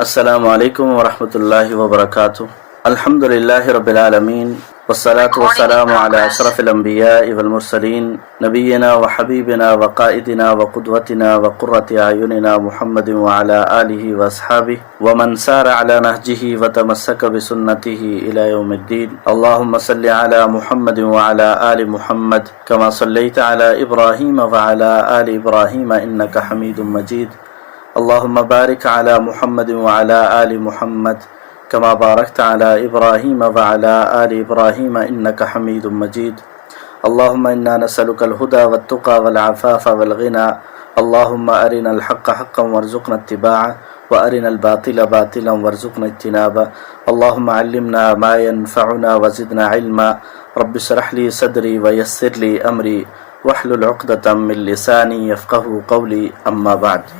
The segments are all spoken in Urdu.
السلام علیکم ورحمۃ اللہ وبرکاتہ۔ الحمد للہ رب العالمین والصلاة والسلام علی اشرف الانبیاء والمرسلین نبینا وحبیبنا وقائدنا وقدوتنا وقرۃ اعیننا محمد وعلی آلہ واصحابہ ومن سار علی نہجہ وتمسک بسنتہ الی یوم الدین۔ اللہم صل علی محمد وعلی آل محمد کما صلیت علی ابراہیم وعلی آل ابراہیم انک حمید مجید۔ اللہم بارک علی محمد وعلی آل محمد کما بارکت علی ابراہیم وعلی آل ابراہیم انک حمید مجید۔ اللہم انا نسألک الہدی والتقی والعفاف والغنی۔ اللہم ارنا الحق حقا وارزقنا اتباعہ وارنا الباطل باطلا وارزقنا اجتنابہ۔ اللہم علمنا ما ينفعنا وزدنا علما۔ رب اشرح لی صدری ویسر لی امری واحلل عقدۃ من لسانی یفقہوا قولی، اما بعد۔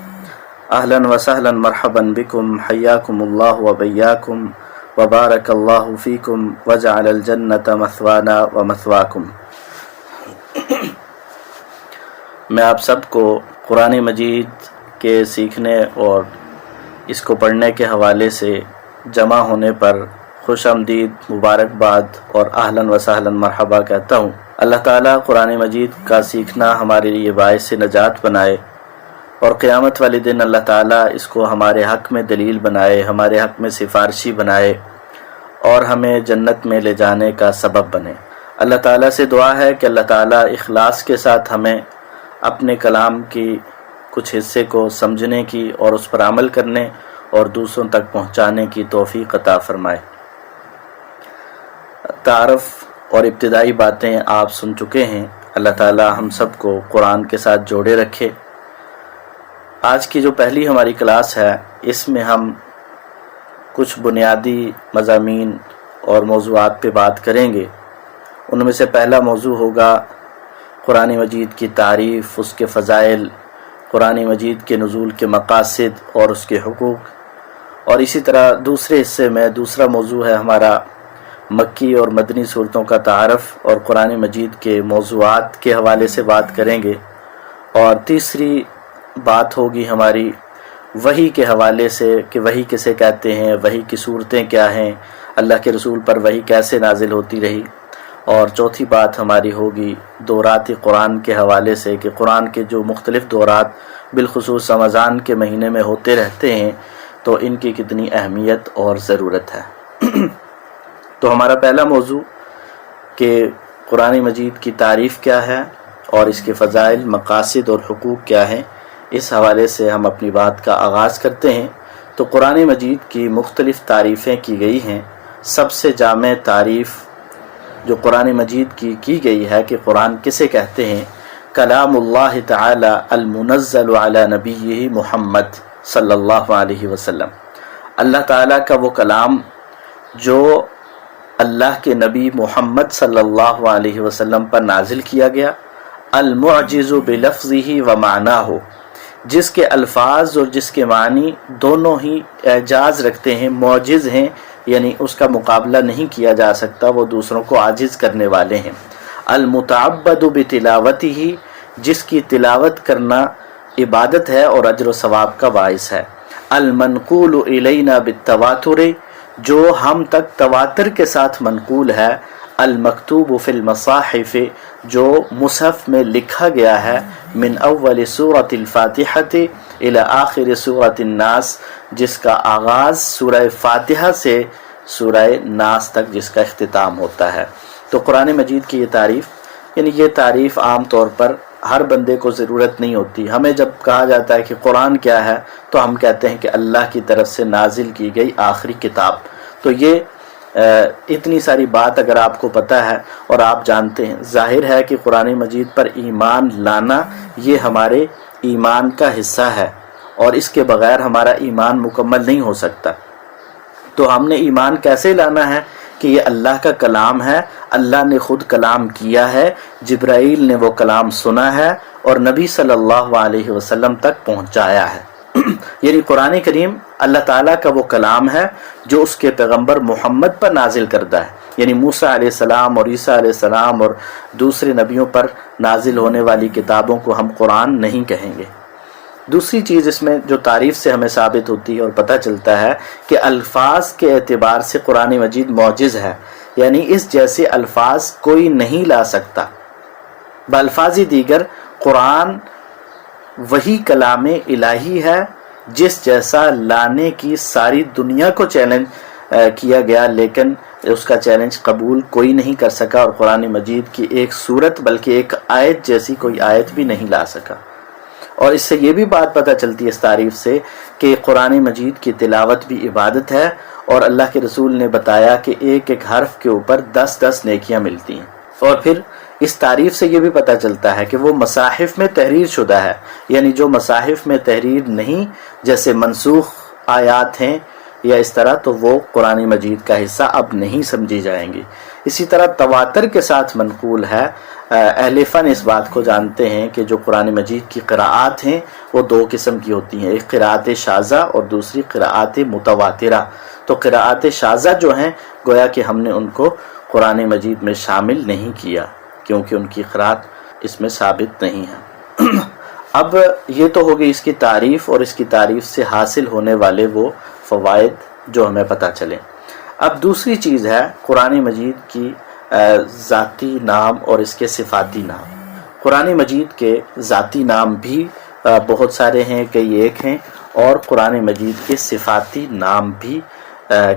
اہلا وسہلا مرحبا بکم، حیاکم اللہ وبیاکم وبارک اللہ فیکم وجعل الجنۃ مثوانا ومثواکم۔ میں آپ سب کو قرآن مجید کے سیکھنے اور اس کو پڑھنے کے حوالے سے جمع ہونے پر خوش آمدید، مبارکباد اور اہلا وسہلا مرحبا کہتا ہوں۔ اللہ تعالیٰ قرآن مجید کا سیکھنا ہمارے لیے باعث نجات بنائے، اور قیامت والے دن اللہ تعالیٰ اس کو ہمارے حق میں دلیل بنائے، ہمارے حق میں سفارشی بنائے اور ہمیں جنت میں لے جانے کا سبب بنے۔ اللہ تعالیٰ سے دعا ہے کہ اللہ تعالیٰ اخلاص کے ساتھ ہمیں اپنے کلام کی کچھ حصے کو سمجھنے کی اور اس پر عمل کرنے اور دوسروں تک پہنچانے کی توفیق عطا فرمائے۔ تعارف اور ابتدائی باتیں آپ سن چکے ہیں۔ اللہ تعالیٰ ہم سب کو قرآن کے ساتھ جوڑے رکھے۔ آج کی جو پہلی ہماری کلاس ہے، اس میں ہم کچھ بنیادی مضامین اور موضوعات پہ بات کریں گے۔ ان میں سے پہلا موضوع ہوگا قرآن مجید کی تعریف، اس کے فضائل، قرآن مجید کے نزول کے مقاصد اور اس کے حقوق، اور اسی طرح دوسرے حصے میں دوسرا موضوع ہے ہمارا مکی اور مدنی صورتوں کا تعارف اور قرآن مجید کے موضوعات کے حوالے سے بات کریں گے، اور تیسری بات ہوگی ہماری وحی کے حوالے سے کہ وحی کسے کہتے ہیں، وحی کی صورتیں کیا ہیں، اللہ کے رسول پر وحی کیسے نازل ہوتی رہی، اور چوتھی بات ہماری ہوگی دورات قرآن کے حوالے سے کہ قرآن کے جو مختلف دورات بالخصوص رمضان کے مہینے میں ہوتے رہتے ہیں تو ان کی کتنی اہمیت اور ضرورت ہے۔ تو ہمارا پہلا موضوع کہ قرآن مجید کی تعریف کیا ہے اور اس کے فضائل، مقاصد اور حقوق کیا ہیں، اس حوالے سے ہم اپنی بات کا آغاز کرتے ہیں۔ تو قرآن مجید کی مختلف تعریفیں کی گئی ہیں۔ سب سے جامع تعریف جو قرآن مجید کی گئی ہے کہ قرآن کسے کہتے ہیں، کلام اللہ تعالی المنزل علی نبیہ محمد صلی اللہ علیہ وسلم، اللہ تعالیٰ کا وہ کلام جو اللہ کے نبی محمد صلی اللہ علیہ وسلم پر نازل کیا گیا، المعجز بلفظہ و معناہ، جس کے الفاظ اور جس کے معنی دونوں ہی اعجاز رکھتے ہیں، معجز ہیں، یعنی اس کا مقابلہ نہیں کیا جا سکتا، وہ دوسروں کو عاجز کرنے والے ہیں۔ المتعبد بتلاوتہ، جس کی تلاوت کرنا عبادت ہے اور اجر و ثواب کا باعث ہے۔ المنقول الینا بالتواتر، جو ہم تک تواتر کے ساتھ منقول ہے۔ المکتوب فی المصاحف، جو مصحف میں لکھا گیا ہے، من اول سورۃ الفاتحۃ الی آخر سورۃ الناس، جس کا آغاز سورہ فاتحہ سے سورہ ناس تک جس کا اختتام ہوتا ہے۔ تو قرآن مجید کی یہ تعریف، یعنی یہ تعریف عام طور پر ہر بندے کو ضرورت نہیں ہوتی۔ ہمیں جب کہا جاتا ہے کہ قرآن کیا ہے تو ہم کہتے ہیں کہ اللہ کی طرف سے نازل کی گئی آخری کتاب۔ تو یہ اتنی ساری بات اگر آپ کو پتہ ہے اور آپ جانتے ہیں، ظاہر ہے کہ قرآن مجید پر ایمان لانا یہ ہمارے ایمان کا حصہ ہے، اور اس کے بغیر ہمارا ایمان مکمل نہیں ہو سکتا۔ تو ہم نے ایمان کیسے لانا ہے کہ یہ اللہ کا کلام ہے، اللہ نے خود کلام کیا ہے، جبرائیل نے وہ کلام سنا ہے اور نبی صلی اللہ علیہ وسلم تک پہنچایا ہے۔ یعنی قرآن کریم اللہ تعالیٰ کا وہ کلام ہے جو اس کے پیغمبر محمد پر نازل کردہ ہے، یعنی موسیٰ علیہ السلام اور عیسیٰ علیہ السلام اور دوسرے نبیوں پر نازل ہونے والی کتابوں کو ہم قرآن نہیں کہیں گے۔ دوسری چیز اس میں جو تعریف سے ہمیں ثابت ہوتی ہے اور پتہ چلتا ہے کہ الفاظ کے اعتبار سے قرآن مجید معجز ہے، یعنی اس جیسے الفاظ کوئی نہیں لا سکتا۔ بالفاظ دیگر قرآن وہی کلام الہی ہے جس جیسا لانے کی ساری دنیا کو چیلنج کیا گیا، لیکن اس کا چیلنج قبول کوئی نہیں کر سکا، اور قرآن مجید کی ایک سورت بلکہ ایک آیت جیسی کوئی آیت بھی نہیں لا سکا۔ اور اس سے یہ بھی بات پتہ چلتی ہے اس تعریف سے کہ قرآن مجید کی تلاوت بھی عبادت ہے، اور اللہ کے رسول نے بتایا کہ ایک ایک حرف کے اوپر 10 نیکیاں ملتی ہیں۔ اور پھر اس تعریف سے یہ بھی پتہ چلتا ہے کہ وہ مصاحف میں تحریر شدہ ہے، یعنی جو مصاحف میں تحریر نہیں، جیسے منسوخ آیات ہیں یا اس طرح، تو وہ قرآن مجید کا حصہ اب نہیں سمجھی جائیں گی۔ اسی طرح تواتر کے ساتھ منقول ہے، اہل فن اس بات کو جانتے ہیں کہ جو قرآن مجید کی قراءات ہیں وہ 2 قسم کی ہوتی ہیں، ایک قراءت شاذہ اور دوسری قراءت متواترہ۔ تو قراءت شاذہ جو ہیں گویا کہ ہم نے ان کو قرآن مجید میں شامل نہیں کیا، کیونکہ ان کی قراءت اس میں ثابت نہیں ہے۔ اب یہ تو ہو گئی اس کی تعریف اور اس کی تعریف سے حاصل ہونے والے وہ فوائد جو ہمیں پتہ چلیں۔ اب دوسری چیز ہے قرآن مجید کی ذاتی نام اور اس کے صفاتی نام۔ قرآن مجید کے ذاتی نام بھی بہت سارے ہیں، کئی ایک ہیں، اور قرآن مجید کے صفاتی نام بھی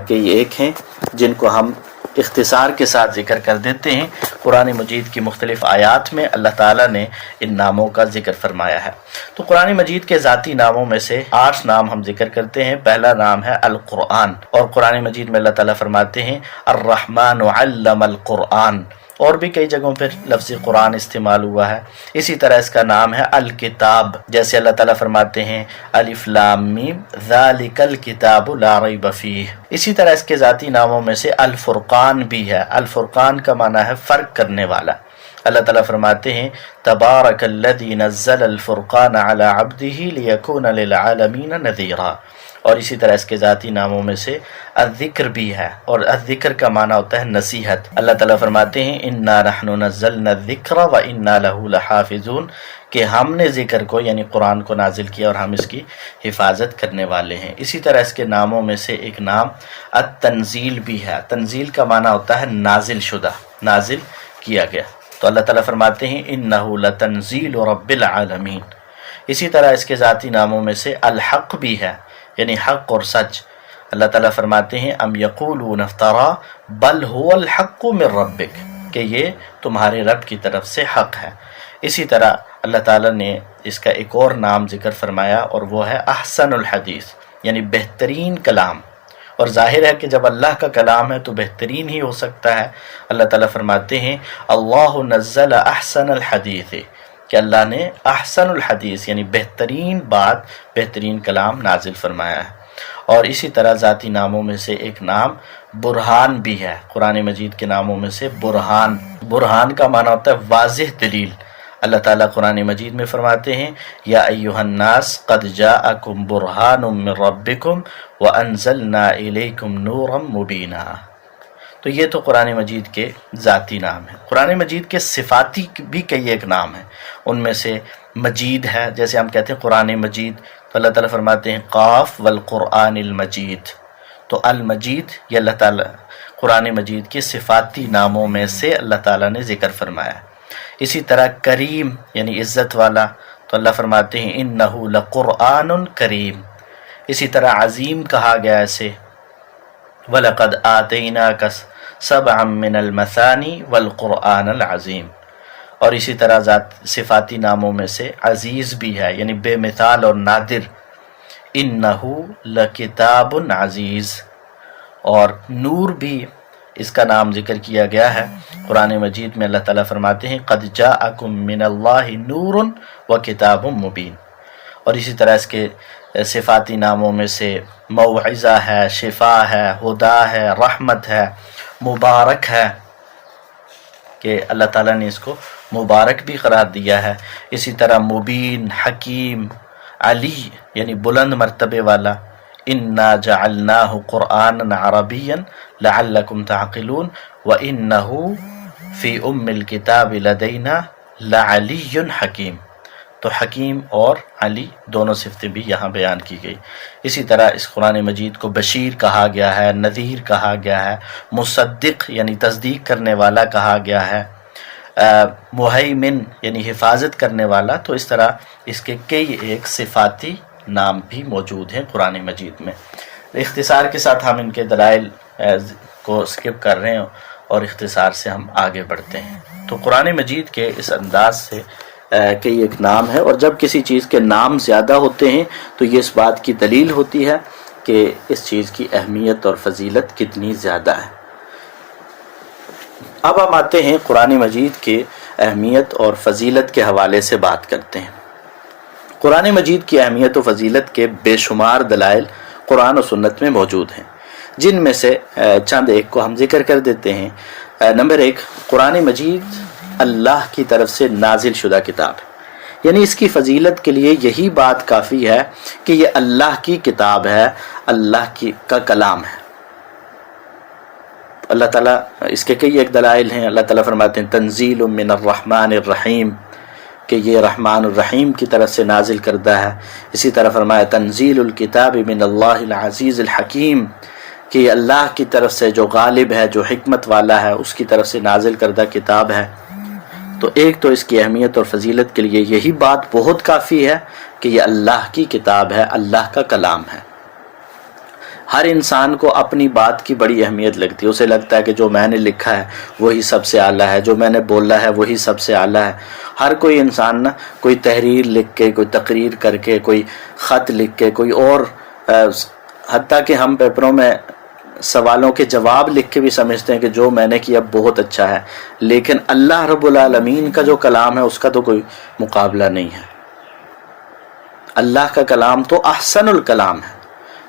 کئی ایک ہیں، جن کو ہم اختصار کے ساتھ ذکر کر دیتے ہیں۔ قرآن مجید کی مختلف آیات میں اللہ تعالیٰ نے ان ناموں کا ذکر فرمایا ہے۔ تو قرآن مجید کے ذاتی ناموں میں سے 8 نام ہم ذکر کرتے ہیں۔ پہلا نام ہے القرآن، اور قرآن مجید میں اللہ تعالیٰ فرماتے ہیں الرحمن علم القرآن، اور بھی کئی جگہوں پر لفظ قرآن استعمال ہوا ہے۔ اسی طرح اس کا نام ہے الکتاب، جیسے اللہ تعالیٰ فرماتے ہیں الف لام میم ذالک الکتاب لا ریب فیہ۔ اسی طرح اس کے ذاتی ناموں میں سے الفرقان بھی ہے۔ الفرقان کا معنی ہے فرق کرنے والا۔ اللہ تعالیٰ فرماتے ہیں تبارک الذی نزل الفرقان علی عبدہ لیکون للعالمین نذیرا، اور اسی طرح اس کے ذاتی ناموں میں سے الذکر بھی ہے، اور الذکر کا معنی ہوتا ہے نصیحت۔ اللہ تعالیٰ فرماتے ہیں انا نحن نزلنا الذکر وانا لہ لحافظون، کہ ہم نے ذکر کو یعنی قرآن کو نازل کیا اور ہم اس کی حفاظت کرنے والے ہیں۔ اسی طرح اس کے ناموں میں سے ایک نام التنزیل بھی ہے۔ تنزیل کا معنی ہوتا ہے نازل شدہ، نازل کیا گیا۔ تو اللہ تعالیٰ فرماتے ہیں انہ لتنزیل رب العالمین۔ اسی طرح اس کے ذاتی ناموں میں سے الحق بھی ہے، یعنی حق اور سچ۔ اللہ تعالیٰ فرماتے ہیں ام یقولون افترا بل هو الحق من ربک، کہ یہ تمہارے رب کی طرف سے حق ہے۔ اسی طرح اللہ تعالیٰ نے اس کا ایک اور نام ذکر فرمایا، اور وہ ہے احسن الحدیث، یعنی بہترین کلام۔ اور ظاہر ہے کہ جب اللہ کا کلام ہے تو بہترین ہی ہو سکتا ہے۔ اللہ تعالیٰ فرماتے ہیں اللہ نزل احسن الحدیث، کہ اللہ نے احسن الحدیث یعنی بہترین بات، بہترین کلام نازل فرمایا ہے۔ اور اسی طرح ذاتی ناموں میں سے ایک نام برہان بھی ہے۔ قرآن مجید کے ناموں میں سے برہان، برہان کا معنی ہوتا ہے واضح دلیل۔ اللہ تعالیٰ قرآن مجید میں فرماتے ہیں یا ایھا الناس قد جاءکم برہان من ربکم وانزلنا الیکم نورا مبینا۔ تو یہ تو قرآن مجید کے ذاتی نام ہیں۔ قرآن مجید کے صفاتی بھی کئی ایک نام ہیں، ان میں سے مجید ہے، جیسے ہم کہتے ہیں قرآن مجید، تو اللہ تعالیٰ فرماتے ہیں قاف والقرآن المجید۔ تو المجید یہ اللہ تعالیٰ قرآن مجید کے صفاتی ناموں میں سے اللہ تعالیٰ نے ذکر فرمایا۔ اسی طرح کریم یعنی عزت والا، تو اللہ فرماتے ہیں انہ لقرآن کریم۔ اسی طرح عظیم کہا گیا اسے وَلَقَدْ آتَيْنَاكَ سَبْعًا مِّنَ الْمَثَانِي وَالْقُرْآنَ الْعَظِيمِ۔ اور اسی طرح صفاتی ناموں میں سے عزیز بھی ہے، یعنی بے مثال اور نادر، اِنَّهُ لَكِتَابٌ عزیز۔ اور نور بھی اس کا نام ذکر کیا گیا ہے۔ قرآن مجید میں اللہ تعالیٰ فرماتے ہیں قَدْ جَاءَكُم مِّنَ اللَّهِ نُورٌ وَكِتَابٌ مُّبِينٌ۔ اور اسی طرح اس کے صفاتی ناموں میں سے موعظہ ہے، شفا ہے، ہدا ہے، رحمت ہے، مبارک ہے، کہ اللہ تعالیٰ نے اس کو مبارک بھی قرار دیا ہے۔ اسی طرح مبین، حکیم، علی یعنی بلند مرتبے والا، انا جعلناہ قرآنا عربیا لعلکم تعقلون وانہ فی ام الکتاب لدینا لعلی حکیم۔ تو حکیم اور علی دونوں صفتیں بھی یہاں بیان کی گئی۔ اسی طرح اس قرآن مجید کو بشیر کہا گیا ہے، نذیر کہا گیا ہے، مصدق یعنی تصدیق کرنے والا کہا گیا ہے، مہیمن یعنی حفاظت کرنے والا۔ تو اس طرح اس کے کئی ایک صفاتی نام بھی موجود ہیں قرآن مجید میں۔ اختصار کے ساتھ ہم ان کے دلائل کو سکپ کر رہے ہیں اور اختصار سے ہم آگے بڑھتے ہیں۔ تو قرآن مجید کے اس انداز سے کئی ایک نام ہے، اور جب کسی چیز کے نام زیادہ ہوتے ہیں تو یہ اس بات کی دلیل ہوتی ہے کہ اس چیز کی اہمیت اور فضیلت کتنی زیادہ ہے۔ اب ہم آتے ہیں قرآن مجید کے اہمیت اور فضیلت کے حوالے سے بات کرتے ہیں۔ قرآن مجید کی اہمیت و فضیلت کے بے شمار دلائل قرآن و سنت میں موجود ہیں، جن میں سے چند ایک کو ہم ذکر کر دیتے ہیں۔ نمبر 1، قرآن مجید اللہ کی طرف سے نازل شدہ کتاب ہے، یعنی اس کی فضیلت کے لیے یہی بات کافی ہے کہ یہ اللہ کی کتاب ہے، اللہ کا کلام ہے۔ اللہ تعالیٰ اس کے کئی ایک دلائل ہیں۔ اللہ تعالیٰ فرماتے ہیں تنزیل من الرحمن الرحیم، کہ یہ رحمان الرحیم کی طرف سے نازل کردہ ہے۔ اسی طرح فرمایا تنزیل الکتاب من اللہ العزیز الحکیم، کہ یہ اللہ کی طرف سے جو غالب ہے، جو حکمت والا ہے، اس کی طرف سے نازل کردہ کتاب ہے۔ تو ایک تو اس کی اہمیت اور فضیلت کے لیے یہی بات بہت کافی ہے کہ یہ اللہ کی کتاب ہے، اللہ کا کلام ہے۔ ہر انسان کو اپنی بات کی بڑی اہمیت لگتی ہے، اسے لگتا ہے کہ جو میں نے لکھا ہے وہی سب سے اعلیٰ ہے، جو میں نے بولا ہے وہی سب سے اعلیٰ ہے۔ ہر کوئی انسان نا کوئی تحریر لکھ کے، کوئی تقریر کر کے، کوئی خط لکھ کے، کوئی اور حتیٰ کہ ہم پیپروں میں سوالوں کے جواب لکھ کے بھی سمجھتے ہیں کہ جو میں نے کیا بہت اچھا ہے، لیکن اللہ رب العالمین کا جو کلام ہے اس کا تو کوئی مقابلہ نہیں ہے۔ اللہ کا کلام تو احسن الکلام ہے۔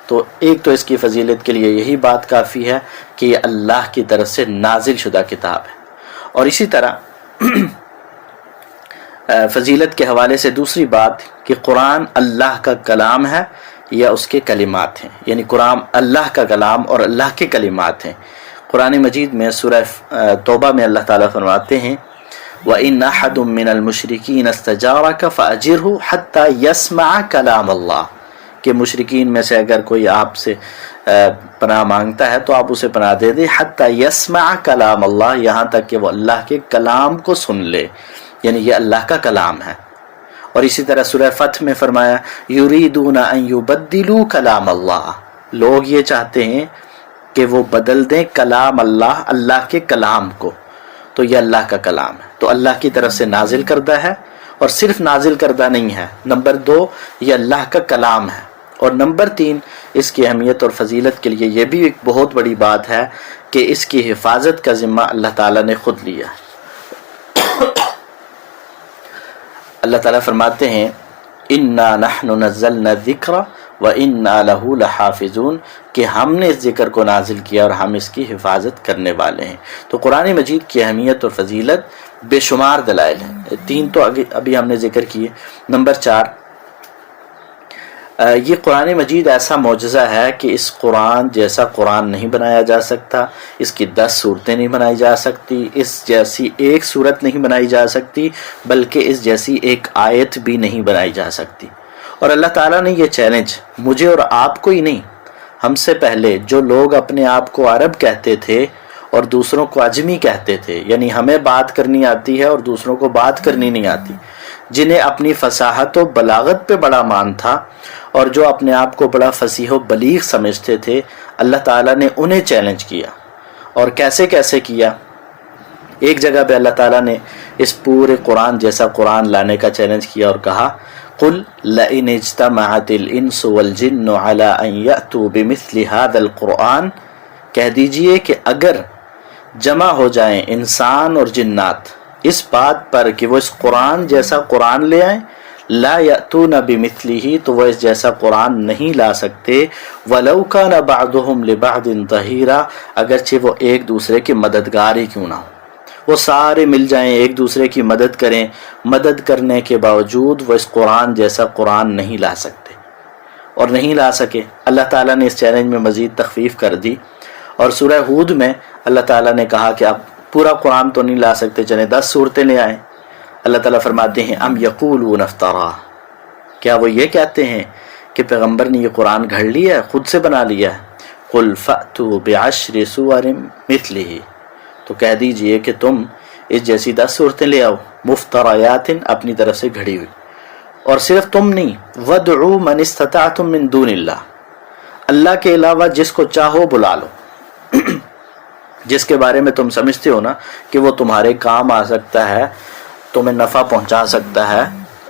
تو ایک تو اس کی فضیلت کے لیے یہی بات کافی ہے کہ یہ اللہ کی طرف سے نازل شدہ کتاب ہے۔ اور اسی طرح فضیلت کے حوالے سے دوسری بات کہ قرآن اللہ کا کلام ہے یا اس کے کلمات ہیں، یعنی قرآن اللہ کا کلام اور اللہ کے کلمات ہیں۔ قرآن مجید میں سورہ توبہ میں اللہ تعالیٰ فرماتے ہیں وَإِنَّ أَحَدٌ مِّنَ الْمُشْرِكِينَ اسْتَجَارَكَ فَأَجِرْهُ حَتَّى يَسْمَعَ كَلَامَ اللَّهِ، کہ مشرکین میں سے اگر کوئی آپ سے پناہ مانگتا ہے تو آپ اسے پناہ دے دیں، حَتَّى يَسْمَعَ كَلَامَ اللَّهِ، یہاں تک کہ وہ اللہ کے کلام کو سن لے، یعنی یہ اللہ کا کلام ہے۔ اور اسی طرح سورہ فتح میں فرمایا یریدون ان یبدلوا کلام اللہ، لوگ یہ چاہتے ہیں کہ وہ بدل دیں کلام اللہ، اللہ کے کلام کو۔ تو یہ اللہ کا کلام ہے، تو اللہ کی طرف سے نازل کردہ ہے، اور صرف نازل کردہ نہیں ہے۔ نمبر 2، یہ اللہ کا کلام ہے۔ اور نمبر 3، اس کی اہمیت اور فضیلت کے لیے یہ بھی ایک بہت بڑی بات ہے کہ اس کی حفاظت کا ذمہ اللہ تعالیٰ نے خود لیا ہے۔ اللہ تعالیٰ فرماتے ہیں اِنَّا نَحْنُ نَزَّلْنَا الذِّكْرَ وَإِنَّا لَهُ لَحَافِظُونَ، کہ ہم نے اس ذکر کو نازل کیا اور ہم اس کی حفاظت کرنے والے ہیں۔ تو قرآن مجید کی اہمیت اور فضیلت بے شمار دلائل ہیں۔ 3 تو ابھی ہم نے ذکر کیے۔ نمبر 4، یہ قرآن مجید ایسا معجزہ ہے کہ اس قرآن جیسا قرآن نہیں بنایا جا سکتا، اس کی 10 صورتیں نہیں بنائی جا سکتی، اس جیسی ایک صورت نہیں بنائی جا سکتی، بلکہ اس جیسی ایک آیت بھی نہیں بنائی جا سکتی۔ اور اللہ تعالیٰ نے یہ چیلنج مجھے اور آپ کو ہی نہیں، ہم سے پہلے جو لوگ اپنے آپ کو عرب کہتے تھے اور دوسروں کو عجمی کہتے تھے، یعنی ہمیں بات کرنی آتی ہے اور دوسروں کو بات کرنی نہیں آتی، جنہیں اپنی فصاحت و بلاغت پہ بڑا مان تھا اور جو اپنے آپ کو بڑا فصیح و بلیغ سمجھتے تھے، اللہ تعالیٰ نے انہیں چیلنج کیا۔ اور کیسے کیسے کیا؟ ایک جگہ پہ اللہ تعالیٰ نے اس پورے قرآن جیسا قرآن لانے کا چیلنج کیا اور کہا قُلْ لَئِنِ اجْتَمَعَتِ الْإِنسُ وَالْجِنُّ عَلَىٰ أَن يَأْتُوا بِمِثْلِ هَذَا الْقُرْآنِ، کہہ دیجئے کہ اگر جمع ہو جائیں انسان اور جنات اس بات پر کہ وہ اس قرآن جیسا قرآن لے آئیں، لا یأتون بمثلہ، تو وہ اس جیسا قرآن نہیں لا سکتے، ولو کان بعضهم لبعض ظہیرا، اگرچہ وہ ایک دوسرے کے مددگار ہی کیوں نہ ہو، وہ سارے مل جائیں ایک دوسرے کی مدد کریں، مدد کرنے کے باوجود وہ اس قرآن جیسا قرآن نہیں لا سکتے اور نہیں لا سکے۔ اللہ تعالیٰ نے اس چیلنج میں مزید تخفیف کر دی، اور سورہ ہود میں اللہ تعالیٰ نے کہا کہ آپ پورا قرآن تو نہیں لا سکتے، چلیں 10 صورتیں لے آئیں۔ اللہ تعالیٰ فرماتے ہیں ام یقولون افترا، کیا وہ یہ کہتے ہیں کہ پیغمبر نے یہ قرآن گھڑ لیا ہے، خود سے بنا لیا ہے؟ قل فأتوا بعشر سور مثلہ، تو کہہ دیجئے کہ تم اس جیسی 10 صورتیں لے آؤ، مفتریات، اپنی طرف سے گھڑی ہوئی، اور صرف تم نہیں، وادعوا من استطعتم من دون اللہ، اللہ کے علاوہ جس کو چاہو بلا لو، جس کے بارے میں تم سمجھتے ہو نا کہ وہ تمہارے کام آ سکتا ہے، تمہیں نفع پہنچا سکتا ہے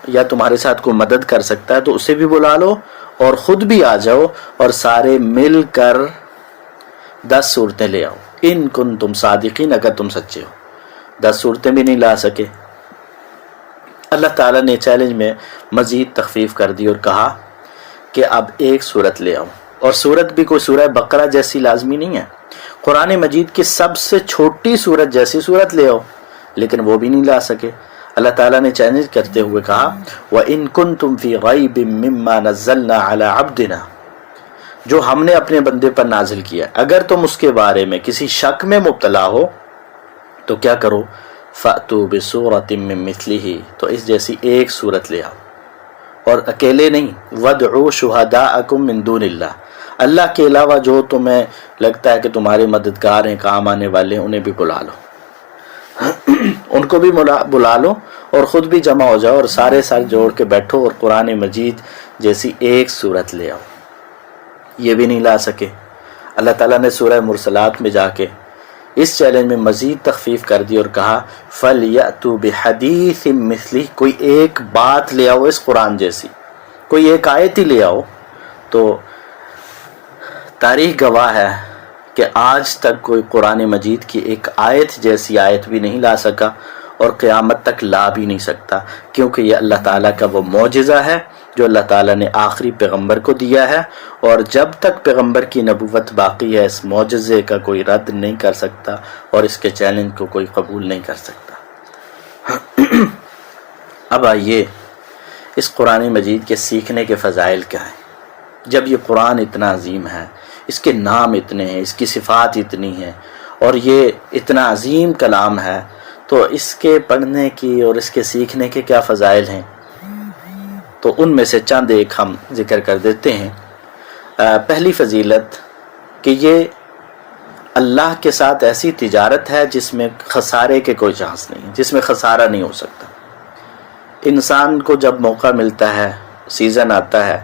یا تمہارے ساتھ کوئی مدد کر سکتا ہے، تو اسے بھی بلا لو اور خود بھی آ جاؤ اور سارے مل کر 10 صورتیں لے آؤ، ان کنتم صادقین، اگر تم سچے ہو۔ 10 صورتیں بھی نہیں لا سکے، اللہ تعالیٰ نے چیلنج میں مزید تخفیف کر دی اور کہا کہ اب ایک صورت لے آؤ، اور صورت بھی کوئی سورہ بقرہ جیسی لازمی نہیں ہے، قرآن مجید کی سب سے چھوٹی صورت جیسی صورت لے آؤ، لیکن وہ بھی نہیں لا سکے۔ اللہ تعالیٰ نے چیلنج کرتے ہوئے کہا وَإِن كُنتُمْ فِي غَيْبٍ مِّمَّا نَزَّلْنَا عَلَىٰ عَبْدِنَا، جو ہم نے اپنے بندے پر نازل کیا، اگر تم اس کے بارے میں کسی شک میں مبتلا ہو تو کیا کرو، فَأْتُوا بِسُورَةٍ مِّن مِّثْلِهِ، تو اس جیسی ایک صورت لے آؤ، اور اکیلے نہیں، وَادْعُوا شُهَدَاءَكُم مِّن دُونِ اللَّهِ، اللہ کے علاوہ جو تمہیں لگتا ہے کہ تمہارے مددگار ہیں، کام آنے والے ہیں، انہیں بھی بلا لو، ان کو بھی بلا لو اور خود بھی جمع ہو جاؤ اور سارے سر جوڑ کے بیٹھو اور قرآن مجید جیسی ایک صورت لے آؤ۔ یہ بھی نہیں لا سکے۔ اللہ تعالیٰ نے سورہ مرسلات میں جا کے اس چیلنج میں مزید تخفیف کر دی اور کہا فَلْيَأْتُوا بِحَدِيثٍ مِّثْلِهِ، کوئی ایک بات لے آؤ اس قرآن جیسی، کوئی ایک آیت ہی لے آؤ۔ تو تاریخ گواہ ہے کہ آج تک کوئی قرآن مجید کی ایک آیت جیسی آیت بھی نہیں لا سکا اور قیامت تک لا بھی نہیں سکتا، کیونکہ یہ اللہ تعالیٰ کا وہ معجزہ ہے جو اللہ تعالیٰ نے آخری پیغمبر کو دیا ہے، اور جب تک پیغمبر کی نبوت باقی ہے اس معجزے کا کوئی رد نہیں کر سکتا اور اس کے چیلنج کو کوئی قبول نہیں کر سکتا۔ اب آئیے اس قرآن مجید کے سیکھنے کے فضائل کیا ہیں؟ جب یہ قرآن اتنا عظیم ہے، اس کے نام اتنے ہیں، اس کی صفات اتنی ہیں، اور یہ اتنا عظیم کلام ہے، تو اس کے پڑھنے کی اور اس کے سیکھنے کے کیا فضائل ہیں؟ تو ان میں سے چند ایک ہم ذکر کر دیتے ہیں۔ پہلی فضیلت کہ یہ اللہ کے ساتھ ایسی تجارت ہے جس میں خسارے کے کوئی چانس نہیں، جس میں خسارہ نہیں ہو سکتا۔ انسان کو جب موقع ملتا ہے، سیزن آتا ہے،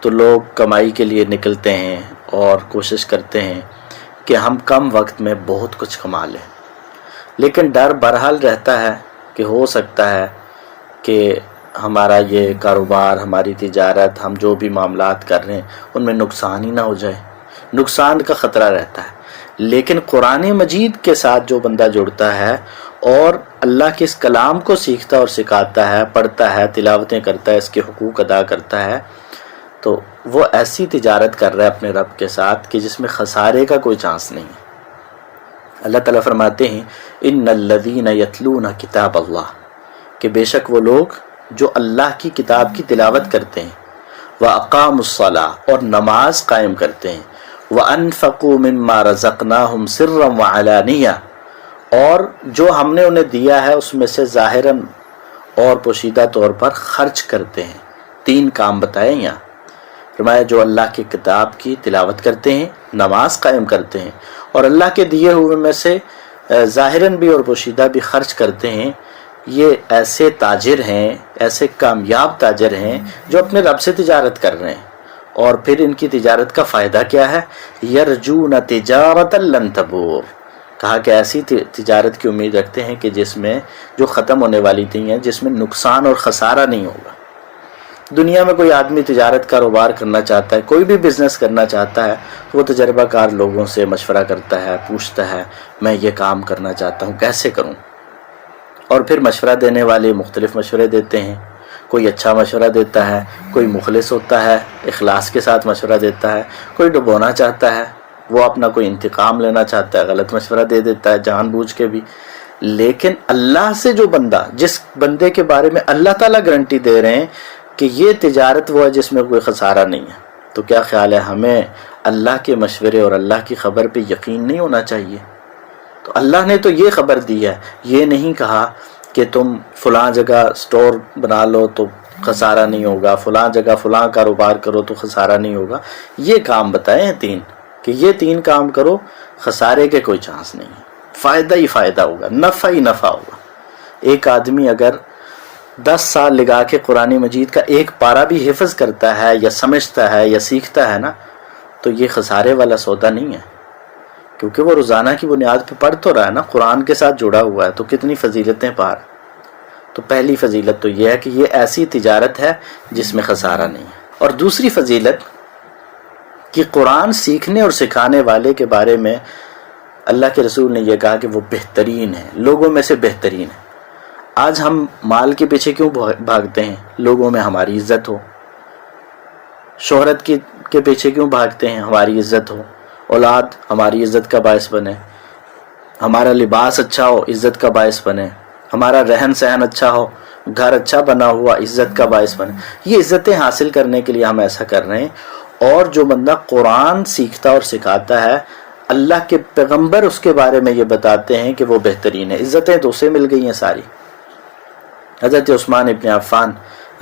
تو لوگ کمائی کے لیے نکلتے ہیں اور کوشش کرتے ہیں کہ ہم کم وقت میں بہت کچھ کما لیں، لیکن ڈر بہرحال رہتا ہے کہ ہو سکتا ہے کہ ہمارا یہ کاروبار، ہماری تجارت، ہم جو بھی معاملات کر رہے ہیں ان میں نقصان ہی نہ ہو جائے، نقصان کا خطرہ رہتا ہے۔ لیکن قرآن مجید کے ساتھ جو بندہ جڑتا ہے اور اللہ کے اس کلام کو سیکھتا اور سکھاتا ہے، پڑھتا ہے، تلاوتیں کرتا ہے، اس کے حقوق ادا کرتا ہے، تو وہ ایسی تجارت کر رہا ہے اپنے رب کے ساتھ کہ جس میں خسارے کا کوئی چانس نہیں ہے۔ اللہ تعالیٰ فرماتے ہیں ان الذین یتلون کتاب اللہ، کہ بے شک وہ لوگ جو اللہ کی کتاب کی تلاوت کرتے ہیں، وَأَقَامُوا الصَّلَاةَ، اور نماز قائم کرتے ہیں، وَأَنفَقُوا مِمَّا رَزَقْنَاهُمْ سِرًّا وَعَلَانِيَةً، اور جو ہم نے انہیں دیا ہے اس میں سے ظاہراً اور پوشیدہ طور پر خرچ کرتے ہیں۔ 3 کام بتائے یہاں، فرمایا جو اللہ کی کتاب کی تلاوت کرتے ہیں، نماز قائم کرتے ہیں، اور اللہ کے دیے ہوئے میں سے ظاہراً بھی اور پوشیدہ بھی خرچ کرتے ہیں، یہ ایسے تاجر ہیں، ایسے کامیاب تاجر ہیں جو اپنے رب سے تجارت کر رہے ہیں۔ اور پھر ان کی تجارت کا فائدہ کیا ہے؟ یرجون تجارت لن تبور، کہا کہ ایسی تجارت کی امید رکھتے ہیں کہ جس میں جو ختم ہونے والی نہیں ہے، جس میں نقصان اور خسارہ نہیں ہوگا۔ دنیا میں کوئی آدمی تجارت کاروبار کرنا چاہتا ہے، کوئی بھی بزنس کرنا چاہتا ہے، وہ تجربہ کار لوگوں سے مشورہ کرتا ہے، پوچھتا ہے میں یہ کام کرنا چاہتا ہوں کیسے کروں، اور پھر مشورہ دینے والے مختلف مشورے دیتے ہیں، کوئی اچھا مشورہ دیتا ہے، کوئی مخلص ہوتا ہے، اخلاص کے ساتھ مشورہ دیتا ہے، کوئی ڈبونا چاہتا ہے، وہ اپنا کوئی انتقام لینا چاہتا ہے، غلط مشورہ دے دیتا ہے جان بوجھ کے بھی۔ لیکن اللہ سے جو بندہ، جس بندے کے بارے میں اللہ تعالیٰ گارنٹی دے رہے ہیں کہ یہ تجارت وہ ہے جس میں کوئی خسارہ نہیں ہے، تو کیا خیال ہے ہمیں اللہ کے مشورے اور اللہ کی خبر پہ یقین نہیں ہونا چاہیے؟ تو اللہ نے تو یہ خبر دی ہے، یہ نہیں کہا کہ تم فلاں جگہ سٹور بنا لو تو خسارہ نہیں ہوگا، فلاں جگہ فلاں کاروبار کرو تو خسارہ نہیں ہوگا. یہ کام بتائے ہیں 3 کہ یہ 3 کام کرو، خسارے کے کوئی چانس نہیں ہے، فائدہ ہی فائدہ ہوگا، نفع ہی نفع ہوگا. ایک آدمی اگر 10 سال لگا کے قرآن مجید کا ایک پارہ بھی حفظ کرتا ہے یا سمجھتا ہے یا سیکھتا ہے نا، تو یہ خسارے والا سودا نہیں ہے، کیونکہ وہ روزانہ کی بنیاد پہ پڑھ تو رہا ہے نا، قرآن کے ساتھ جڑا ہوا ہے، تو کتنی فضیلتیں پا رہا ہے. تو پہلی فضیلت تو یہ ہے کہ یہ ایسی تجارت ہے جس میں خسارہ نہیں ہے. اور دوسری فضیلت کہ قرآن سیکھنے اور سکھانے والے کے بارے میں اللہ کے رسول نے یہ کہا کہ وہ بہترین ہے، لوگوں میں سے بہترین ہے. آج ہم مال کے پیچھے کیوں بھاگتے ہیں؟ لوگوں میں ہماری عزت ہو. شہرت کے پیچھے کیوں بھاگتے ہیں؟ ہماری عزت ہو، اولاد ہماری عزت کا باعث بنے، ہمارا لباس اچھا ہو، عزت کا باعث بنے، ہمارا رہن سہن اچھا ہو، گھر اچھا بنا ہوا عزت کا باعث بنے. یہ عزتیں حاصل کرنے کے لیے ہم ایسا کر رہے ہیں. اور جو بندہ قرآن سیکھتا اور سکھاتا ہے، اللہ کے پیغمبر اس کے بارے میں یہ بتاتے ہیں کہ وہ بہترین ہے. عزتیں تو اسے مل گئی ہیں ساری. حضرت عثمان ابن عفان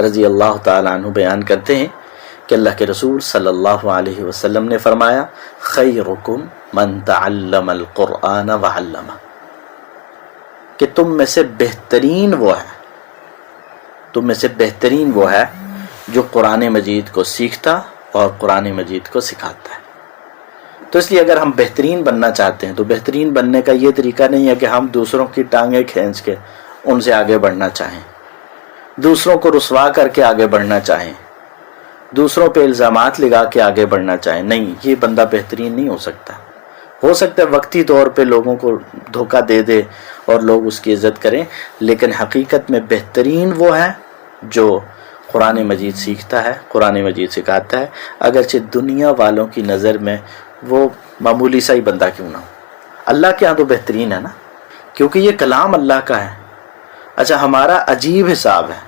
رضی اللہ تعالیٰ عنہ بیان کرتے ہیں کہ اللہ کے رسول صلی اللہ علیہ وسلم نے فرمایا خیرکم من تعلم القرآن وعلمہ، کہ تم میں سے بہترین وہ ہے، تم میں سے بہترین وہ ہے جو قرآن مجید کو سیکھتا اور قرآن مجید کو سکھاتا ہے. تو اس لیے اگر ہم بہترین بننا چاہتے ہیں تو بہترین بننے کا یہ طریقہ نہیں ہے کہ ہم دوسروں کی ٹانگیں کھینچ کے ان سے آگے بڑھنا چاہیں، دوسروں کو رسوا کر کے آگے بڑھنا چاہیں، دوسروں پہ الزامات لگا کے آگے بڑھنا چاہیں. نہیں، یہ بندہ بہترین نہیں ہو سکتا. ہو سکتا ہے وقتی طور پہ لوگوں کو دھوکہ دے دے اور لوگ اس کی عزت کریں، لیکن حقیقت میں بہترین وہ ہے جو قرآن مجید سیکھتا ہے، قرآن مجید سکھاتا ہے، اگرچہ دنیا والوں کی نظر میں وہ معمولی سا ہی بندہ کیوں نہ ہو. اللہ کے ہاں تو بہترین ہے نا، کیونکہ یہ کلام اللہ کا ہے. اچھا، ہمارا عجیب حساب ہے.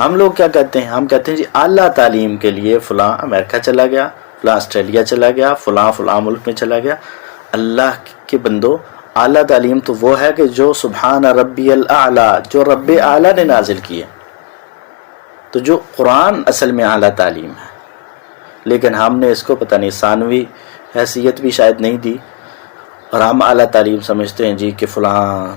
ہم لوگ کیا کہتے ہیں؟ ہم کہتے ہیں جی اعلیٰ تعلیم کے لیے فلاں امریکہ چلا گیا، فلاں آسٹریلیا چلا گیا، فلاں ملک میں چلا گیا. اللہ کے بندو، اعلیٰ تعلیم تو وہ ہے کہ جو سبحان ربی الاعلیٰ، جو رب اعلیٰ نے نازل کی ہے. تو جو قرآن اصل میں اعلیٰ تعلیم ہے، لیکن ہم نے اس کو پتہ نہیں ثانوی حیثیت بھی شاید نہیں دی، اور ہم اعلیٰ تعلیم سمجھتے ہیں جی کہ فلاں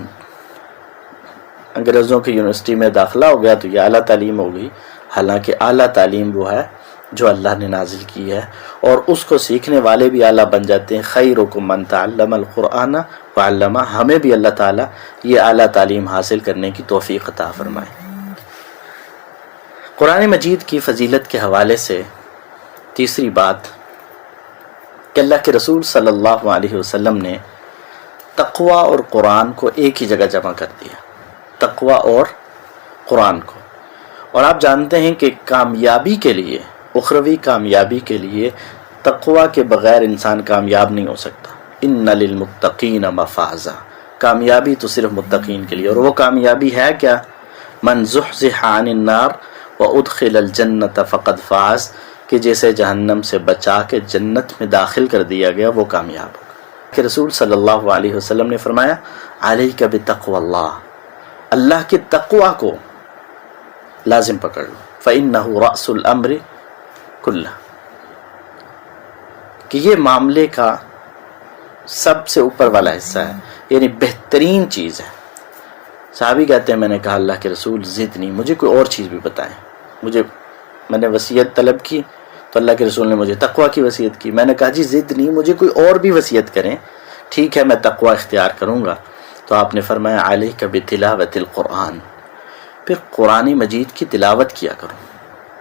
انگریزوں کی یونیورسٹی میں داخلہ ہو گیا تو یہ اعلیٰ تعلیم ہو گئی. حالانکہ اعلیٰ تعلیم وہ ہے جو اللہ نے نازل کی ہے، اور اس کو سیکھنے والے بھی اعلیٰ بن جاتے ہیں. خیرکم من تعلم القرآن وعلمہ. ہمیں بھی اللہ تعالیٰ یہ اعلیٰ تعلیم حاصل کرنے کی توفیق عطا فرمائے. قرآن مجید کی فضیلت کے حوالے سے تیسری بات کہ اللہ کے رسول صلی اللہ علیہ وسلم نے تقوی اور قرآن کو ایک ہی جگہ جمع کر دیا، تقوی اور قرآن کو. اور آپ جانتے ہیں کہ کامیابی کے لیے، اخروی کامیابی کے لیے تقوی کے بغیر انسان کامیاب نہیں ہو سکتا. ان للمتقین مفازا، کامیابی تو صرف متقین کے لیے. اور وہ کامیابی ہے کیا؟ من زحزح عن النار وادخل الجنت فقد فاز، کہ جیسے جہنم سے بچا کے جنت میں داخل کر دیا گیا وہ کامیاب ہوگا. کہ رسول صلی اللہ علیہ وسلم نے فرمایا علیک بتقوی اللہ، اللہ کے تقوی کو لازم پکڑ لو. فإنہ رأس الامر کلہ، کہ یہ معاملے کا سب سے اوپر والا حصہ ہے، یعنی بہترین چیز ہے. صحابی کہتے ہیں میں نے کہا اللہ کے رسول ضد نہیں، مجھے کوئی اور چیز بھی بتائیں. میں نے وصیت طلب کی تو اللہ کے رسول نے مجھے تقوی کی وصیت کی. میں نے کہا جی ضد نہیں، مجھے کوئی اور بھی وصیت کریں. ٹھیک ہے میں تقوی اختیار کروں گا. تو آپ نے فرمایا علیک بتلاوت القرآن، پھر قرآن مجید کی تلاوت کیا کرو.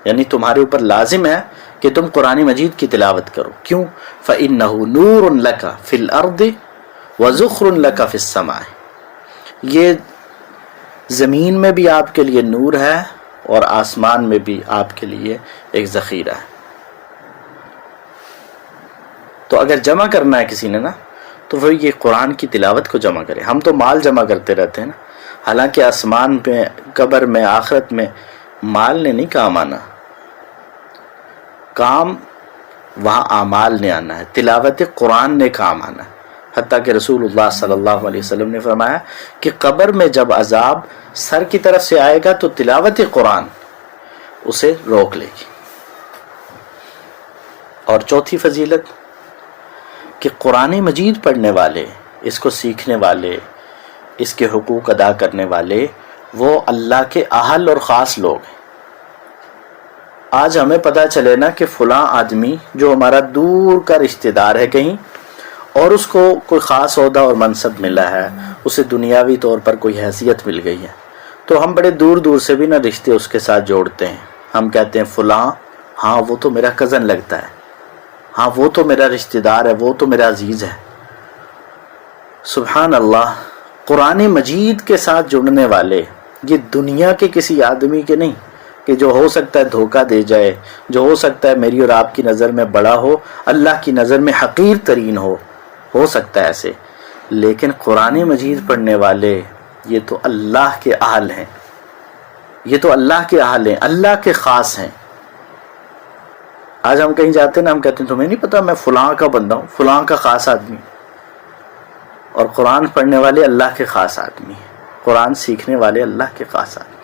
یعنی تمہارے اوپر لازم ہے کہ تم قرآن مجید کی تلاوت کرو. کیوں؟ فإنہ نور لک فی الارض وذخر لک فی السماء، یہ زمین میں بھی آپ کے لیے نور ہے اور آسمان میں بھی آپ کے لیے ایک ذخیرہ ہے. تو اگر جمع کرنا ہے کسی نے نا تو وہ یہ قرآن کی تلاوت کو جمع کرے. ہم تو مال جمع کرتے رہتے ہیں نا، حالانکہ آسمان پہ، قبر میں، آخرت میں مال نے نہیں کام آنا، کام وہاں اعمال نے آنا ہے. تلاوت قرآن نے کام آنا ہے. حتیٰ کہ رسول اللہ صلی اللہ علیہ وسلم نے فرمایا کہ قبر میں جب عذاب سر کی طرف سے آئے گا تو تلاوت قرآن اسے روک لے گی۔ اور چوتھی فضیلت کہ قرآن مجید پڑھنے والے، اس کو سیکھنے والے، اس کے حقوق ادا کرنے والے وہ اللہ کے اہل اور خاص لوگ ہیں۔ آج ہمیں پتہ چلے نا کہ فلاں آدمی جو ہمارا دور کا رشتہ دار ہے کہیں، اور اس کو کوئی خاص عہدہ اور منصب ملا ہے، اسے دنیاوی طور پر کوئی حیثیت مل گئی ہے، تو ہم بڑے دور دور سے بھی نہ رشتے اس کے ساتھ جوڑتے ہیں۔ ہم کہتے ہیں فلاں، ہاں وہ تو میرا کزن لگتا ہے، ہاں وہ تو میرا رشتہ دار ہے، وہ تو میرا عزیز ہے۔ سبحان اللہ، قرآن مجید کے ساتھ جڑنے والے یہ دنیا کے کسی آدمی کے نہیں کہ جو ہو سکتا ہے دھوکہ دے جائے، جو ہو سکتا ہے میری اور آپ کی نظر میں بڑا ہو، اللہ کی نظر میں حقیر ترین ہو سکتا ہے ایسے، لیکن قرآن مجید پڑھنے والے یہ تو اللہ کے اہل ہیں، یہ تو اللہ کے اہل ہیں، اللہ کے خاص ہیں۔ آج ہم کہیں جاتے ہیں نا، ہم کہتے ہیں تمہیں نہیں پتا میں فلاں کا بندہ ہوں، فلاں کا خاص آدمی، اور قرآن پڑھنے والے اللہ کے خاص آدمی ہیں، قرآن سیکھنے والے اللہ کے خاص آدمی۔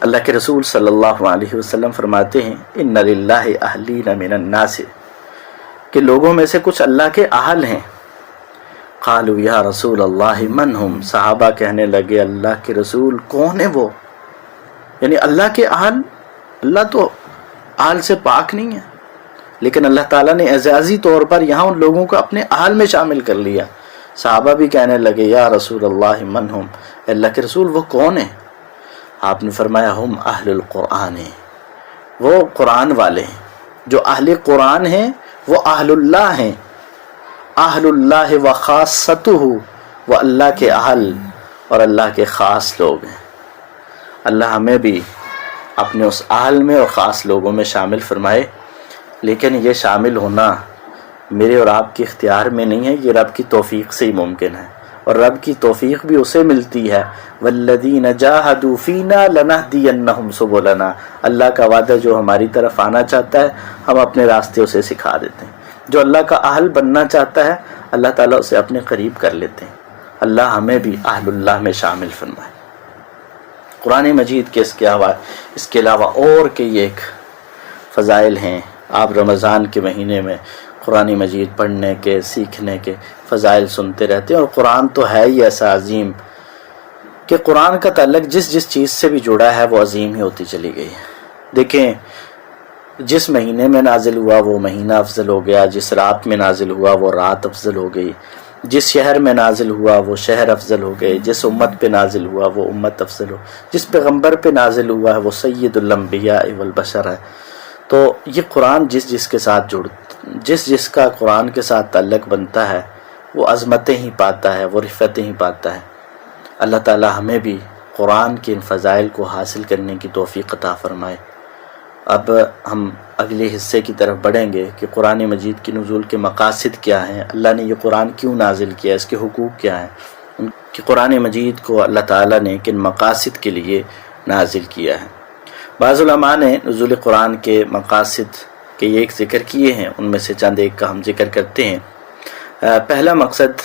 اللہ کے رسول صلی اللہ علیہ وسلم فرماتے ہیں ان للہ اہلین من الناس، کہ لوگوں میں سے کچھ اللہ کے اہل ہیں۔ قالوا یا رسول اللہ من ہم، صحابہ کہنے لگے اللہ کے رسول کون ہے وہ؟ یعنی اللہ کے اہل، اللہ تو اہل سے پاک نہیں ہے، لیکن اللہ تعالیٰ نے اعزازی طور پر یہاں ان لوگوں کو اپنے اہل میں شامل کر لیا۔ صحابہ بھی کہنے لگے یا رسول اللہ من ہم، اللہ کے رسول وہ کون ہیں؟ آپ نے فرمایا ہم اہل القرآن ہیں، وہ قرآن والے ہیں، جو اہل قرآن ہیں وہ اہل اللہ ہیں، اہل اللہ و خاصتہ، وہ اللہ کے اہل اور اللہ کے خاص لوگ ہیں۔ اللہ ہمیں بھی اپنے اس اہل میں اور خاص لوگوں میں شامل فرمائے، لیکن یہ شامل ہونا میرے اور آپ کے اختیار میں نہیں ہے، یہ رب کی توفیق سے ہی ممکن ہے، اور رب کی توفیق بھی اسے ملتی ہے والذین جاہدوا فینا لنہدینہم سبلنا، اللہ کا وعدہ جو ہماری طرف آنا چاہتا ہے ہم اپنے راستے اسے سکھا دیتے ہیں، جو اللہ کا اہل بننا چاہتا ہے اللہ تعالیٰ اسے اپنے قریب کر لیتے ہیں۔ اللہ ہمیں بھی اہل اللہ میں شامل فرمائے۔ قرآن مجید کے اس کے علاوہ اور کئی ایک فضائل ہیں۔ آپ رمضان کے مہینے میں قرآن مجید پڑھنے کے، سیکھنے کے فضائل سنتے رہتے ہیں، اور قرآن تو ہے ہی ایسا عظیم کہ قرآن کا تعلق جس جس چیز سے بھی جڑا ہے وہ عظیم ہی ہوتی چلی گئی ہے۔ دیکھیں جس مہینے میں نازل ہوا وہ مہینہ افضل ہو گیا، جس رات میں نازل ہوا وہ رات افضل ہو گئی، جس شہر میں نازل ہوا وہ شہر افضل ہو گئے، جس امت پہ نازل ہوا وہ امت افضل ہو، جس پیغمبر پہ نازل ہوا ہے وہ سید الانبیاء والبشر ہے۔ تو یہ قرآن جس جس کا قرآن کے ساتھ تعلق بنتا ہے وہ عظمتیں ہی پاتا ہے، وہ رفعتیں ہی پاتا ہے۔ اللہ تعالی ہمیں بھی قرآن کے ان فضائل کو حاصل کرنے کی توفیق عطا فرمائے۔ اب ہم اگلے حصے کی طرف بڑھیں گے کہ قرآن مجید کی نزول کے مقاصد کیا ہیں، اللہ نے یہ قرآن کیوں نازل کیا، اس کے حقوق کیا ہیں، کہ قرآن مجید کو اللہ تعالیٰ نے کن مقاصد کے لیے نازل کیا ہے۔ بعض علماء نے نزول قرآن کے مقاصد کے ایک ذکر کیے ہیں، ان میں سے چند ایک کا ہم ذکر کرتے ہیں۔ پہلا مقصد